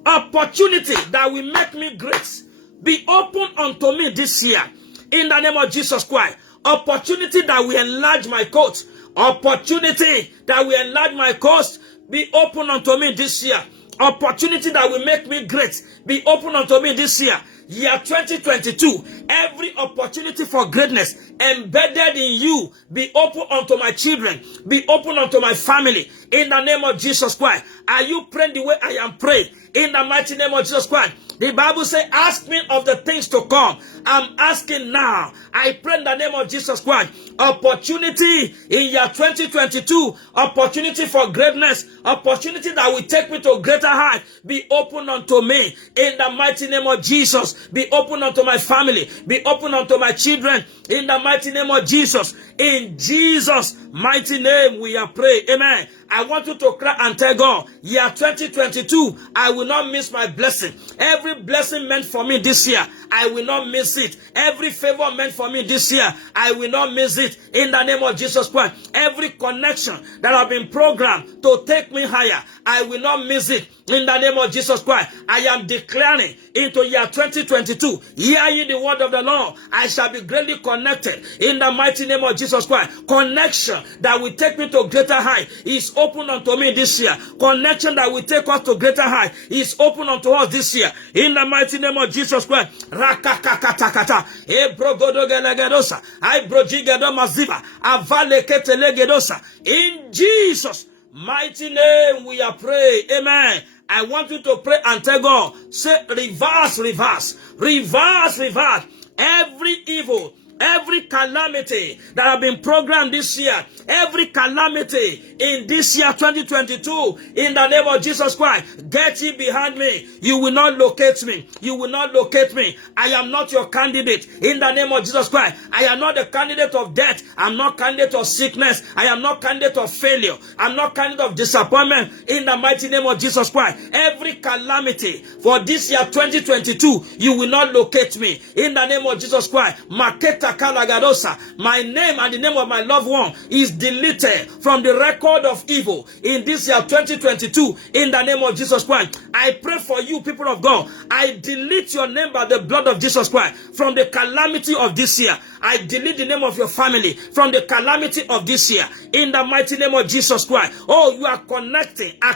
Opportunity that will make me great. Be open unto me this year. In the name of Jesus Christ. Opportunity that will enlarge my coast. Opportunity that will enlarge my coast. Be open unto me this year. Opportunity that will make me great. Be open unto me this year. Year 2022. Every opportunity for greatness embedded in you. Be open unto my children. Be open unto my family. In the name of Jesus Christ. Are you praying the way I am praying? in the mighty name of Jesus Christ. The Bible says, ask me of the things to come. I'm asking now. I pray in the name of Jesus Christ. Opportunity in year 2022. Opportunity for greatness. Opportunity that will take me to greater height. Be open unto me. In the mighty name of Jesus. Be open unto my family. Be open unto my children. In the mighty name of Jesus. In Jesus' mighty name we are praying. Amen. I want you to cry and tell God, year 2022, I will not miss my blessing. Every blessing meant for me this year, I will not miss it. Every favor meant for me this year, I will not miss it. In the name of Jesus Christ, every connection that have been programmed to take me higher, I will not miss it. In the name of Jesus Christ, I am declaring into year 2022, hear ye the word of the Lord, I shall be greatly connected. In the mighty name of Jesus Christ, connection that will take me to greater height is open unto me this year. Connection that will take us to greater height is open unto us this year. In the mighty name of Jesus Christ, rakakakatakata, ebrogodogelegedosa, aibrojigedomaziva, avaleketelegedosa. In Jesus' mighty name we are praying. Amen. I want you to pray and tell God, say, reverse, reverse, reverse, reverse every evil, every calamity that have been programmed this year, every calamity in this year 2022, in the name of Jesus Christ, get ye behind me. You will not locate me. You will not locate me. I am not your candidate. In the name of Jesus Christ, I am not the candidate of death. I'm not candidate of sickness. I am not candidate of failure. I'm not candidate of disappointment. In the mighty name of Jesus Christ, every calamity for this year 2022, you will not locate me. In the name of Jesus Christ, Maketa Kalagadosa, my name and the name of my loved one is deleted from the record of evil in this year 2022. In the name of Jesus Christ, I pray for you, people of God. I delete your name by the blood of Jesus Christ from the calamity of this year. I delete the name of your family from the calamity of this year. In the mighty name of Jesus Christ. Oh, you are connecting. I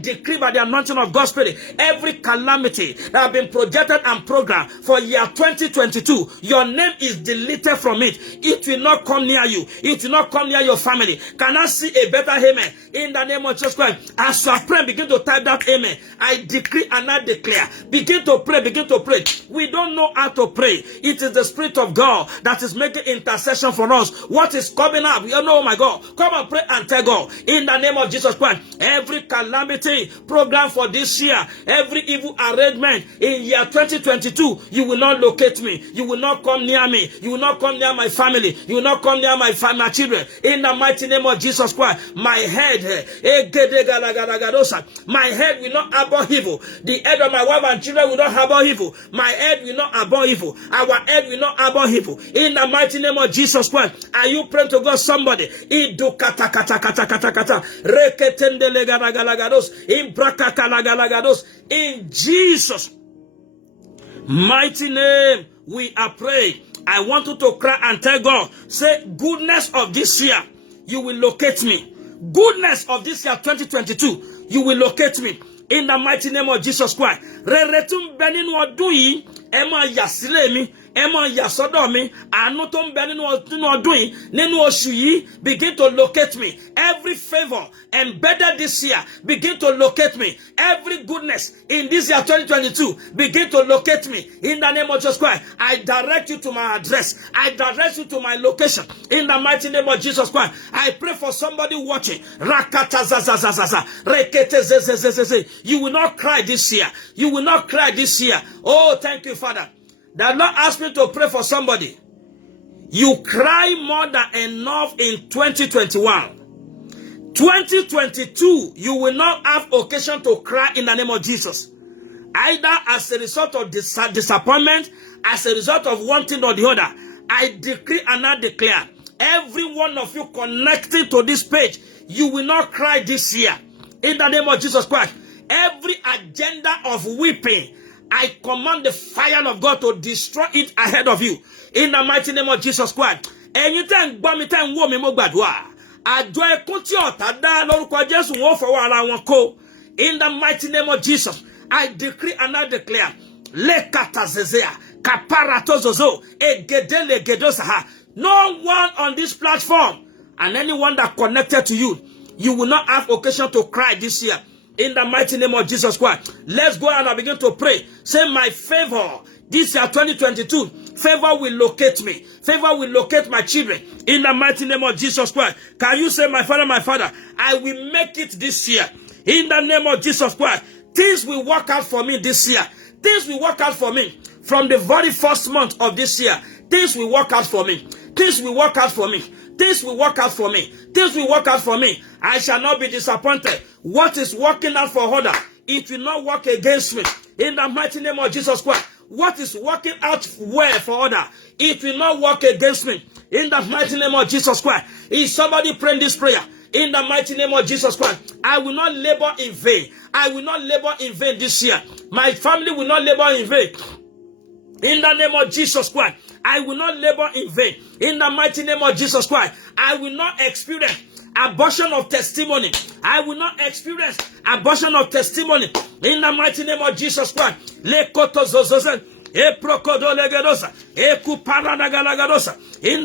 decree by the anointing of God's Spirit, every calamity that have been projected and programmed for year 2022, your name is deleted from it. It will not come near you. It will not come near your family. Can I see a better amen? In the name of Jesus Christ. As you are praying, begin to type that amen. I decree and I declare. Begin to pray. Begin to pray. We don't know how to pray. It is the Spirit of God that is making intercession for us. What is coming up? You know, oh my God. Come and pray and tell God. In the name of Jesus Christ. Every calamity program for this year, every evil arrangement in year 2022, you will not locate me. You will not come near me. You will not come near my family. You will not come near my children. In the mighty name of Jesus Christ, my head, my head will not abhor evil. The head of my wife and children will not abhor evil. My head will not abhor evil. Our head will not abhor evil. In the mighty name of Jesus Christ, are you praying to God? Somebody, in Jesus' mighty name we are praying. I want you to cry and tell God, say, goodness of this year, you will locate me. Goodness of this year 2022, you will locate me. In the mighty name of Jesus Christ. Reretum benin wadui, ema yasile mi, ema yasodo mi, anotom benin wadui, nenu oshuyi, begin to locate me. Every favor embedded this year, begin to locate me. Every goodness in this year 2022, begin to locate me. In the name of Jesus Christ, I direct you to my address. I direct you to my location. In the mighty name of Jesus Christ, I pray for somebody watching. You will not cry this year. You will not cry this year. Oh, thank you, Father. The Lord asked me to pray for somebody. You cry more than enough in 2021. 2022, you will not have occasion to cry in the name of Jesus. Either as a result of disappointment, as a result of one thing or the other. I decree and I declare, every one of you connected to this page, you will not cry this year. In the name of Jesus Christ. Every agenda of weeping, I command the fire of God to destroy it ahead of you. In the mighty name of Jesus Christ. Anytime, wo mi mo gbàdúrà. Àjọ ẹkún tí ọ̀tá dá lórúkọ Jésù wọ́n fọwọ́ ara wọn kó. In the mighty name of Jesus, I decree and I declare, lekatazezea, kaparatozozo, egedele gedosaha. No one on this platform and anyone that connected to you You will not have occasion to cry this year. In the mighty name of Jesus Christ. Let's go and I begin to pray. Say, my favor, this year 2022, favor will locate me. Favor will locate my children. In the mighty name of Jesus Christ. Can you say, my Father, I will make it this year. In the name of Jesus Christ. Things will work out for me this year. Things will work out for me. From the very first month of this year, things will work out for me. Things will work out for me. Things will work out for me. Things will work out for me. I shall not be disappointed. What is working out for others, it will not work against me. In the mighty name of Jesus Christ. What is working out well for others, it will not work against me. In the mighty name of Jesus Christ. Is somebody praying this prayer? In the mighty name of Jesus Christ. I will not labor in vain. I will not labor in vain this year. My family will not labor in vain. In the name of Jesus Christ, I will not labor in vain. In the mighty name of Jesus Christ, I will not experience abortion of testimony. I will not experience abortion of testimony. In the mighty name of Jesus Christ. In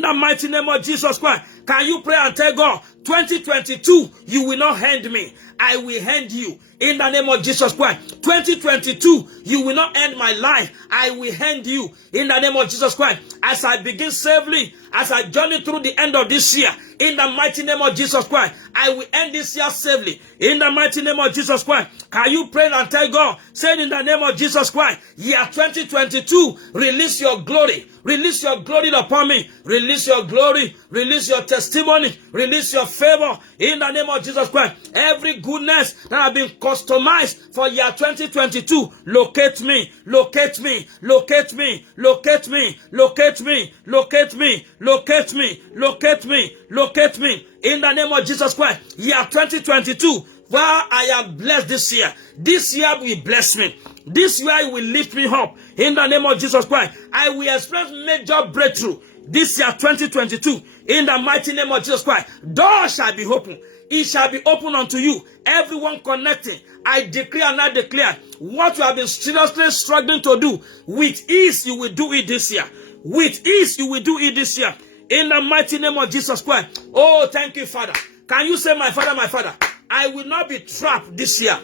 the mighty name of Jesus Christ. Can you pray and tell God, 2022, you will not hand me. I will hand you. In the name of Jesus Christ. 2022, you will not end my life. I will hand you. In the name of Jesus Christ. As I begin safely, as I journey through the end of this year, in the mighty name of Jesus Christ, I will end this year safely. In the mighty name of Jesus Christ. Can you pray and tell God, say in the name of Jesus Christ, year 2022, release your glory. Release your glory upon me. Release your glory. Release your testimony. Release your favor. In the name of Jesus Christ. Every goodness that has been customized for year 2022, locate me. Locate me. Locate me. Locate me. Locate me. Locate me. Locate me. Locate me. Locate me. In the name of Jesus Christ. Year 2022. Well, I am blessed this year. This year will bless me. This year will lift me up. In the name of Jesus Christ. I will experience major breakthrough. This year 2022. In the mighty name of Jesus Christ. Doors shall be open. It shall be open unto you. Everyone connecting. I decree and I declare. What you have been seriously struggling to do. With ease you will do it this year. With ease you will do it this year. In the mighty name of Jesus Christ. Oh, thank you, Father. Can you say, my Father, I will not be trapped this year.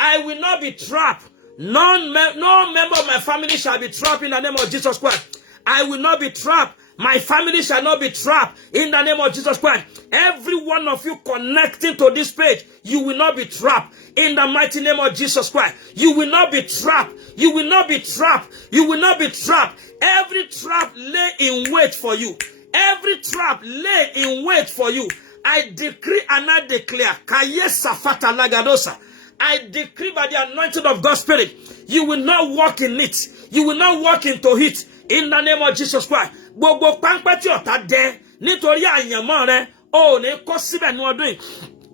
I will not be trapped. No member of my family shall be trapped in the name of Jesus Christ. I will not be trapped. My family shall not be trapped in the name of Jesus Christ. Every one of you connecting to this page, you will not be trapped in the mighty name of Jesus Christ. You will not be trapped. You will not be trapped. You will not be trapped. Every trap lay in wait for you. Every trap lay in wait for you. I decree and I declare, I decree by the anointing of God's Spirit, you will not walk in it. You will not walk into it. In the name of Jesus Christ. Gbogbo pańpẹ́ tí ọ̀tá dẹ nítorí àyànmọ́ rẹ ò ní kó síbẹ̀ ní ọdún yìí.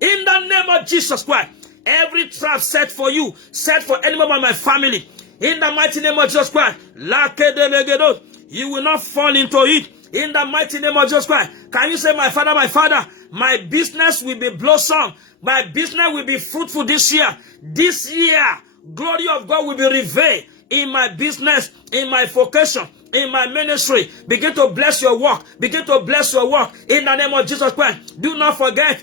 In the name of Jesus Christ. Every trap set for you, set for any member of my family. In the mighty name of Jesus Christ. You will not fall into it. In the mighty name of Jesus Christ. Can you say, my Father, my business will be blossom. My business will be fruitful this year. This year, glory of God will be revealed in my business, in my vocation, in my ministry. Begin to bless your work. Begin to bless your work in the name of Jesus Christ. Do not forget.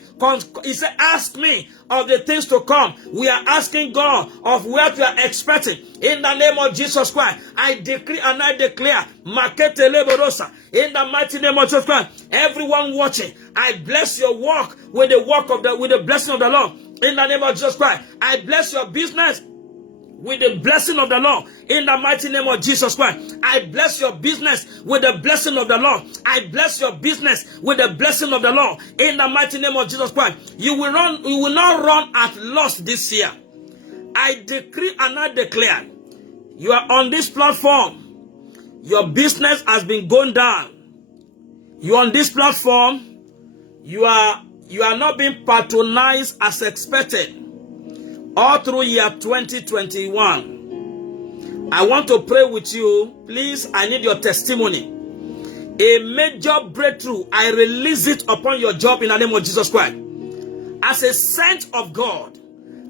He said, ask me of the things to come. We are asking God of what we are expecting. In the name of Jesus Christ, I decree and I declare, in the mighty name of Jesus Christ, everyone watching, I bless your work with the blessing of the Lord. In the name of Jesus Christ, I bless your business with the blessing of the Lord. In the mighty name of Jesus Christ, I bless your business with the blessing of the Lord. I bless your business with the blessing of the Lord. In the mighty name of Jesus Christ, you will not run at loss this year. I decree and I declare, you are on this platform. Your business has been going down. You are on this platform. You are not being patronized as expected. All through year 2021, I want to pray with you. Please, I need your testimony. A major breakthrough, I release it upon your job in the name of Jesus Christ. As a saint of God,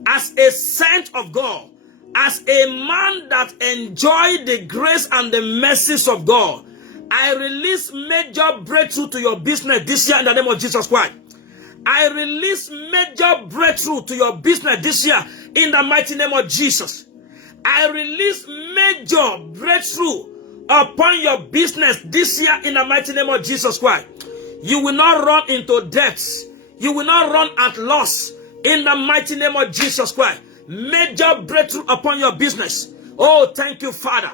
as a saint of God, as a man that enjoyed the grace and the mercies of God, I release major breakthrough to your business this year in the name of Jesus Christ. I release major breakthrough to your business this year in the mighty name of Jesus. I release major breakthrough upon your business this year in the mighty name of Jesus Christ. You will not run into debts. You will not run at loss in the mighty name of Jesus Christ. Major breakthrough upon your business. Oh, thank you, Father.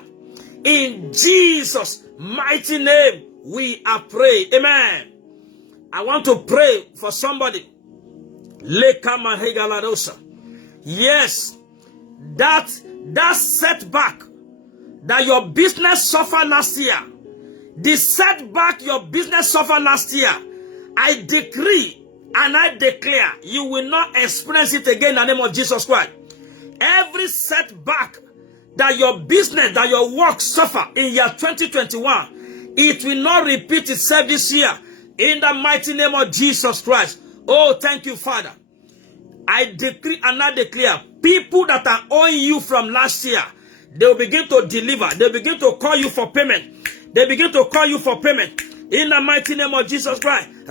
In Jesus' mighty name, we are praying. Amen. I want to pray for somebody. Yes, that setback that your business suffered last year, the setback your business suffered last year, I decree and I declare you will not experience it again in the name of Jesus Christ. Every setback that your business, that your work suffer in year 2021, it will not repeat itself this year in the mighty name of Jesus Christ. Oh, thank you, Father. I decree and I declare, people that are owing you from last year, they will begin to deliver. They begin to call you for payment. They begin to call you for payment. In the mighty name of Jesus Christ. In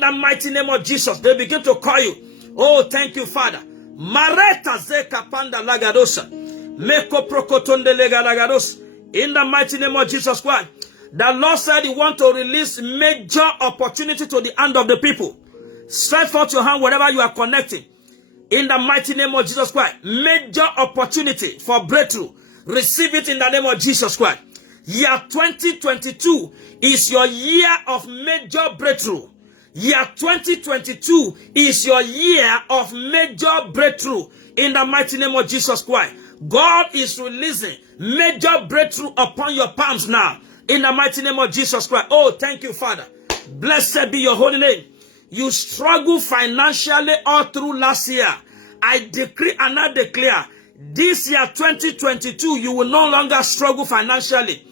the mighty name of Jesus, they begin to call you. Oh, thank you, Father. Mareta zeka panda lagadosa. Meko prokotonde lega lagados. In the mighty name of Jesus Christ. The Lord said He wants to release major opportunity to the hand of the people. Stretch forth your hand wherever you are connecting. In the mighty name of Jesus Christ. Major opportunity for breakthrough. Receive it in the name of Jesus Christ. Year 2022 is your year of major breakthrough. Year 2022 is your year of major breakthrough in the mighty name of Jesus Christ. God is releasing major breakthrough upon your palms now in the mighty name of Jesus Christ. Oh, thank you, Father. Blessed be your holy name. You struggled financially all through last year. I decree and I declare this year 2022 you will no longer struggle financially.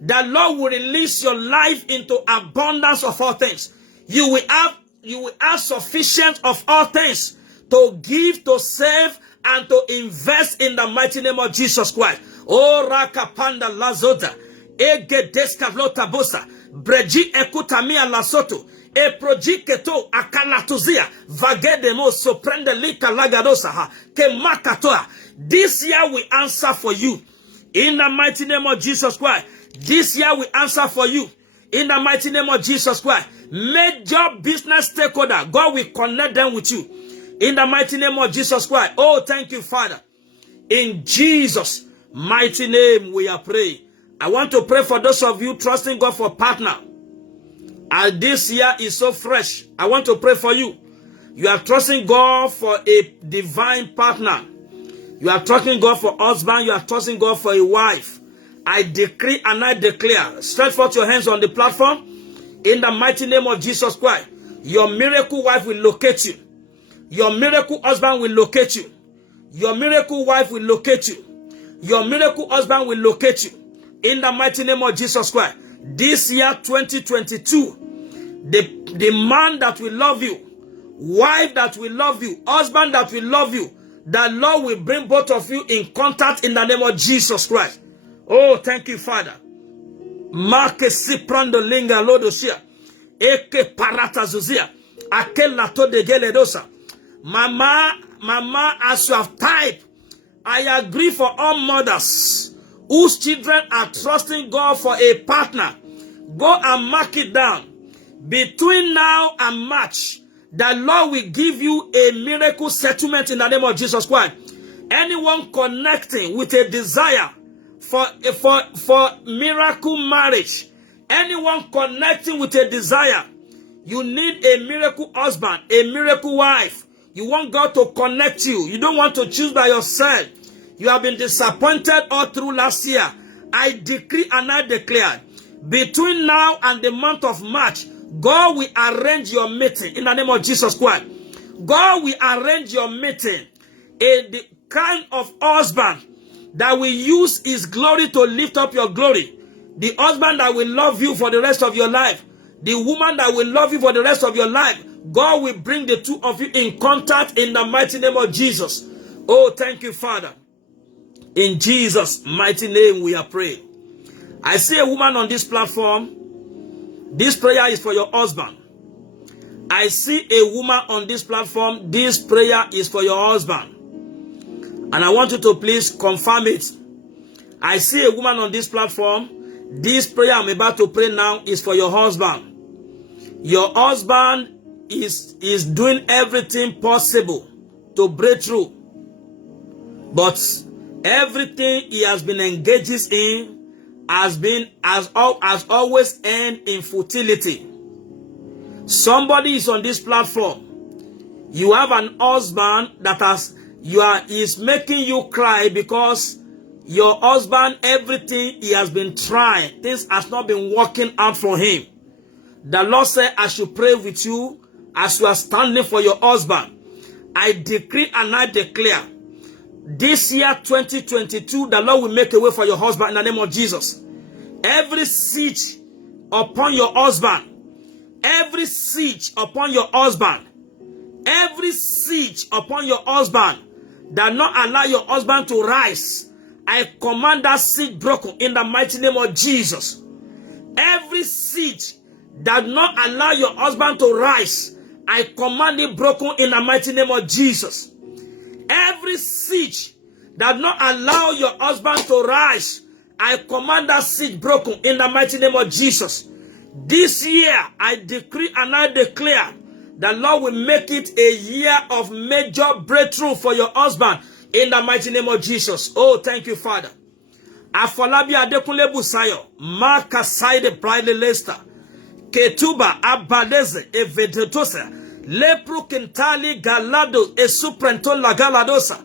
The Lord will release your life into abundance of all things. You will have sufficient of all things to give, to save, and to invest in the mighty name of Jesus Christ. Oh, Rakapanda Lazota, Ege Descavlota Bosa, Breji Ekutamia Lasoto, E Projiketo Akalatuzia, Vagedemo Soprende Lika Lagadosa, Kemakatoa. This year we answer for you. In the mighty name of Jesus Christ. This year we answer for you. In the mighty name of Jesus Christ. Major business stakeholder, God will connect them with you. In the mighty name of Jesus Christ. Oh, thank you, Father. In Jesus' mighty name we are praying. I want to pray for those of you trusting God for partner. As this year is so fresh, I want to pray for you. You are trusting God for a divine partner. You are trusting God for husband. You are trusting God for a wife. I decree and I declare, stretch forth your hands on the platform. In the mighty name of Jesus Christ, your miracle wife will locate you. Your miracle husband will locate you. Your miracle wife will locate you. Your miracle husband will locate you. In the mighty name of Jesus Christ. This year 2022, the man that will love you, wife that will love you, husband that will love you, the Lord will bring both of you in contact in the name of Jesus Christ. Oh, thank you, Father. Marke siprando linga lodosia. Eke parata zuzia. Akel lato de geledosa. Mama, as you have typed, I agree for all mothers whose children are trusting God for a partner. Go and mark it down. Between now and March, the Lord will give you a miracle settlement in the name of Jesus Christ. Anyone connecting with a desire for miracle marriage, anyone connecting with a desire, you need a miracle husband, a miracle wife. You want God to connect you. You don't want to choose by yourself. You have been disappointed all through last year. I decree and I declare, between now and the month of March, God will arrange your meeting in the name of Jesus Christ. God will arrange your meeting in the kind of husband that will use his glory to lift up your glory. The husband that will love you for the rest of your life. The woman that will love you for the rest of your life. God will bring the two of you in contact in the mighty name of Jesus. Oh, thank you, Father. In Jesus' mighty name we are praying. I see a woman on this platform. This prayer is for your husband. I see a woman on this platform. This prayer is for your husband. And I want you to please confirm it. I see a woman on this platform. This prayer I'm about to pray now is for your husband. Your husband is doing everything possible to break through. But everything he has been engaged in has always ended in futility. Somebody is on this platform. You have an husband that is making you cry because your husband, everything he has been trying, things has not been working out for him. The Lord said, I should pray with you as you are standing for your husband. I decree and I declare, this year 2022, the Lord will make a way for your husband in the name of Jesus. Every siege upon your husband, every siege upon your husband, every siege upon your husband that not allow your husband to rise, I command that siege broken in the mighty name of Jesus. Every siege that not allow your husband to rise, I command it broken in the mighty name of Jesus. Every siege that not allow your husband to rise, I command that siege broken in the mighty name of Jesus. This year, I decree and I declare the Lord will make it a year of major breakthrough for your husband in the mighty name of Jesus. Oh, thank you, Father. Afolabi Adekunle Busayo, Marka Side Pride Leicester, Ketuba Abadeze Evedetosa, Lepru Kentali Galado Esuprenton La Galadosa.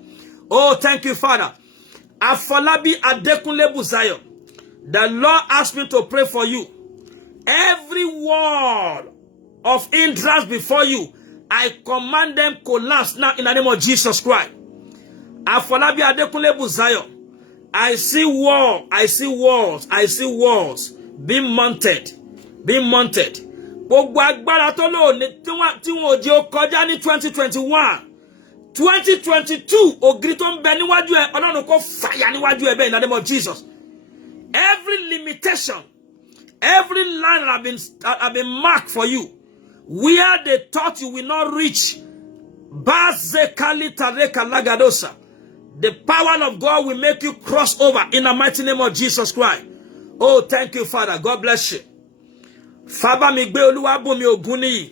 Oh, thank you, Father. Afolabi Adekunle Busayo, the Lord asked me to pray for you. Every wall of hindrance before you, I command them collapse now in the name of Jesus Christ. Afolabi Adekunle Busayo, I see walls, I see walls being mounted. Gbogbo agbára tó lò ní tí wọ́n ò jẹ́ ó kọjá ní 2021, 2022, ògiri tó ń bẹ níwájú ẹ, Ọlọ́run kó fàya níwájú ẹ bẹ́ẹ̀ in the name of Jesus. Every limitation, every line have been marked for you, where they thought you will not reach, the power of God will make you cross over in the mighty name of Jesus Christ. Oh, thank you, Father. God bless you. Faba mi gbe Oluwa bumi oguni.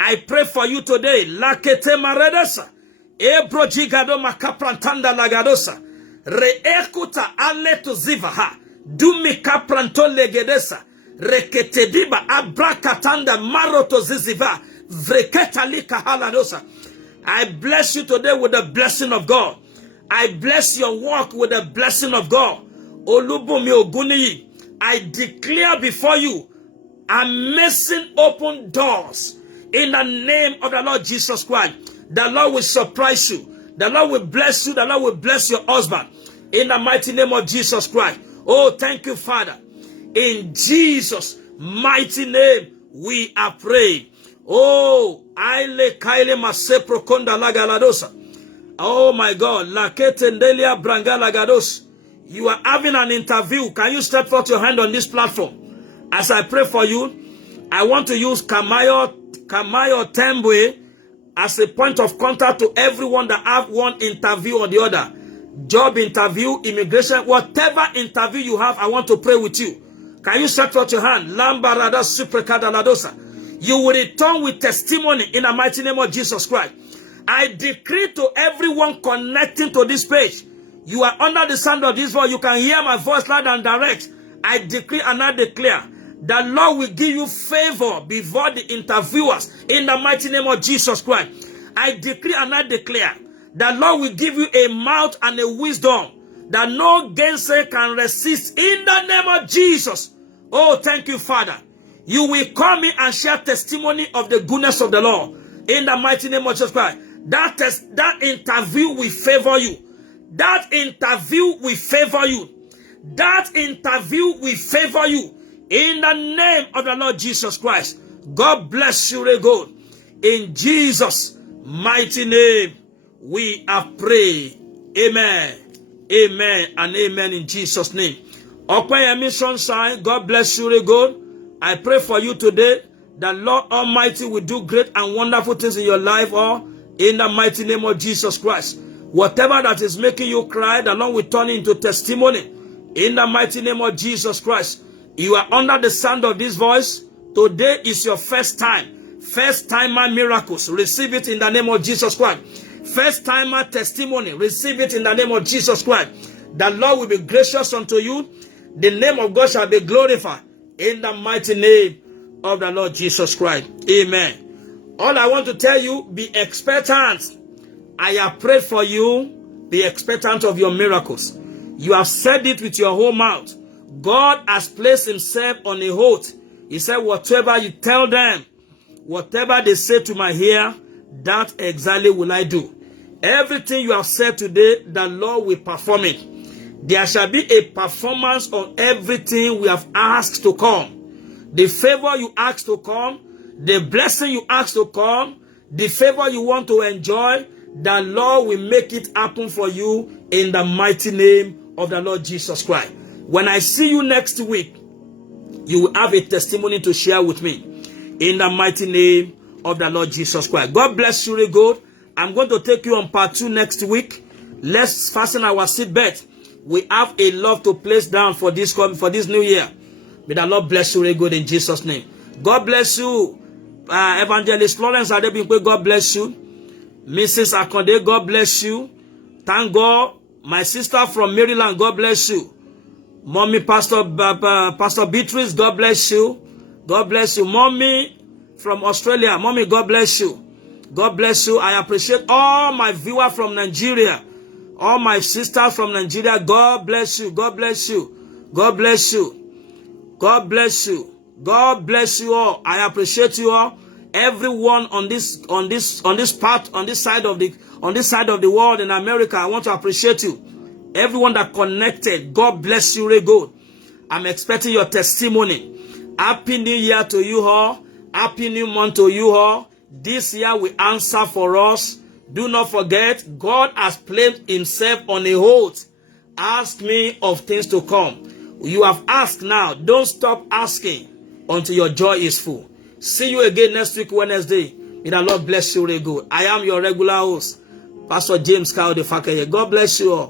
I pray for you today. Lakete maredesa. Ebro jigado makaprantanda lagadosa. Reekuta aleto zivaha. Dumi kapranto legedesa. Reketediba abrakatanda maroto ziziva. Vreketa lika haladosa. I bless you today with the blessing of God. I bless your work with the blessing of God. Olubumi oguni. I declare before you amazing open doors in the name of the Lord Jesus Christ. The Lord will surprise you. The Lord will bless you. The Lord will bless your husband in the mighty name of Jesus Christ. Oh, thank you, Father. In Jesus' mighty name, we are praying. Oh, aile kaile masepro konda lagaladosa. Oh my God, laketendelia brangalagados. You are having an interview. Can you step out your hand on this platform? As I pray for you, I want to use Kamayo Tembwe as a point of contact to everyone that have one interview or the other. Job interview, immigration, whatever interview you have, I want to pray with you. Can you stretch out your hand? Lambarada Suprekadaladosa. You will return with testimony in the mighty name of Jesus Christ. I decree to everyone connecting to this page, you are under the sound of this voice. You can hear my voice loud and direct. I decree and I declare the Lord will give you favor before the interviewers in the mighty name of Jesus Christ. I decree and I declare the Lord will give you a mouth and a wisdom that no gainsay can resist in the name of Jesus. Oh, thank you, Father. You will come in and share testimony of the goodness of the Lord in the mighty name of Jesus Christ. That interview will favor you. That interview will favor you. That interview will favor you in the name of the Lord Jesus Christ. God bless you, Rego. In Jesus' mighty name, we have prayed. Amen. Amen and amen in Jesus' name. Open Sunshine. God bless you, Rego. I pray for you today The Lord Almighty will do great and wonderful things in your life, or in the mighty name of Jesus Christ. Whatever that is making you cry, the Lord will turn into testimony. In the mighty name of Jesus Christ. You are under the sound of this voice. Today is your first time. First timer miracles. Receive it in the name of Jesus Christ. First timer testimony. Receive it in the name of Jesus Christ. The Lord will be gracious unto you. The name of God shall be glorified. In the mighty name of the Lord Jesus Christ. Amen. All I want to tell you, be expectant. I have prayed for you. Be expectant of your miracles. You have said it with your whole mouth. God has placed himself on a oath. He said, whatever you tell them, whatever they say to my ear, that exactly will I do. Everything you have said today, the Lord will perform it. There shall be a performance on everything we have asked to come. The favor you ask to come, the blessing you ask to come, the favor you want to enjoy, the Lord will make it happen for you in the mighty name of the Lord Jesus Christ. When I see you next week, you will have a testimony to share with me in the mighty name of the Lord Jesus Christ. God bless you, really good. I'm going to take you on part 2 next week. Let's fasten our seatbelt. We have a lot to place down for this new year. May the Lord bless you, really good, in Jesus' name. God bless you, Evangelist Lawrence Adebimpe. God bless you. Mrs. Akonde, God bless you. Thank God. My sister from Maryland, God bless you. Mommy, Pastor Beatrice, God bless you. God bless you. Mommy from Australia, Mommy, God bless you. God bless you. I appreciate all my viewers from Nigeria. All my sisters from Nigeria, God bless you. God bless you. God bless you. God bless you. God bless you all. I appreciate you all. Everyone on this side of the world in America, I want to appreciate you. Everyone that connected, God bless you, really good. I'm expecting your testimony. Happy New Year to you all. Happy New Month to you all. This year will answer for us. Do not forget, God has placed himself on a hold. Ask me of things to come. You have asked now. Don't stop asking until your joy is full. See you again next week, Wednesday. May the Lord bless you, really good. I am your regular host, Pastor James Kao de Fakeye. God bless you all.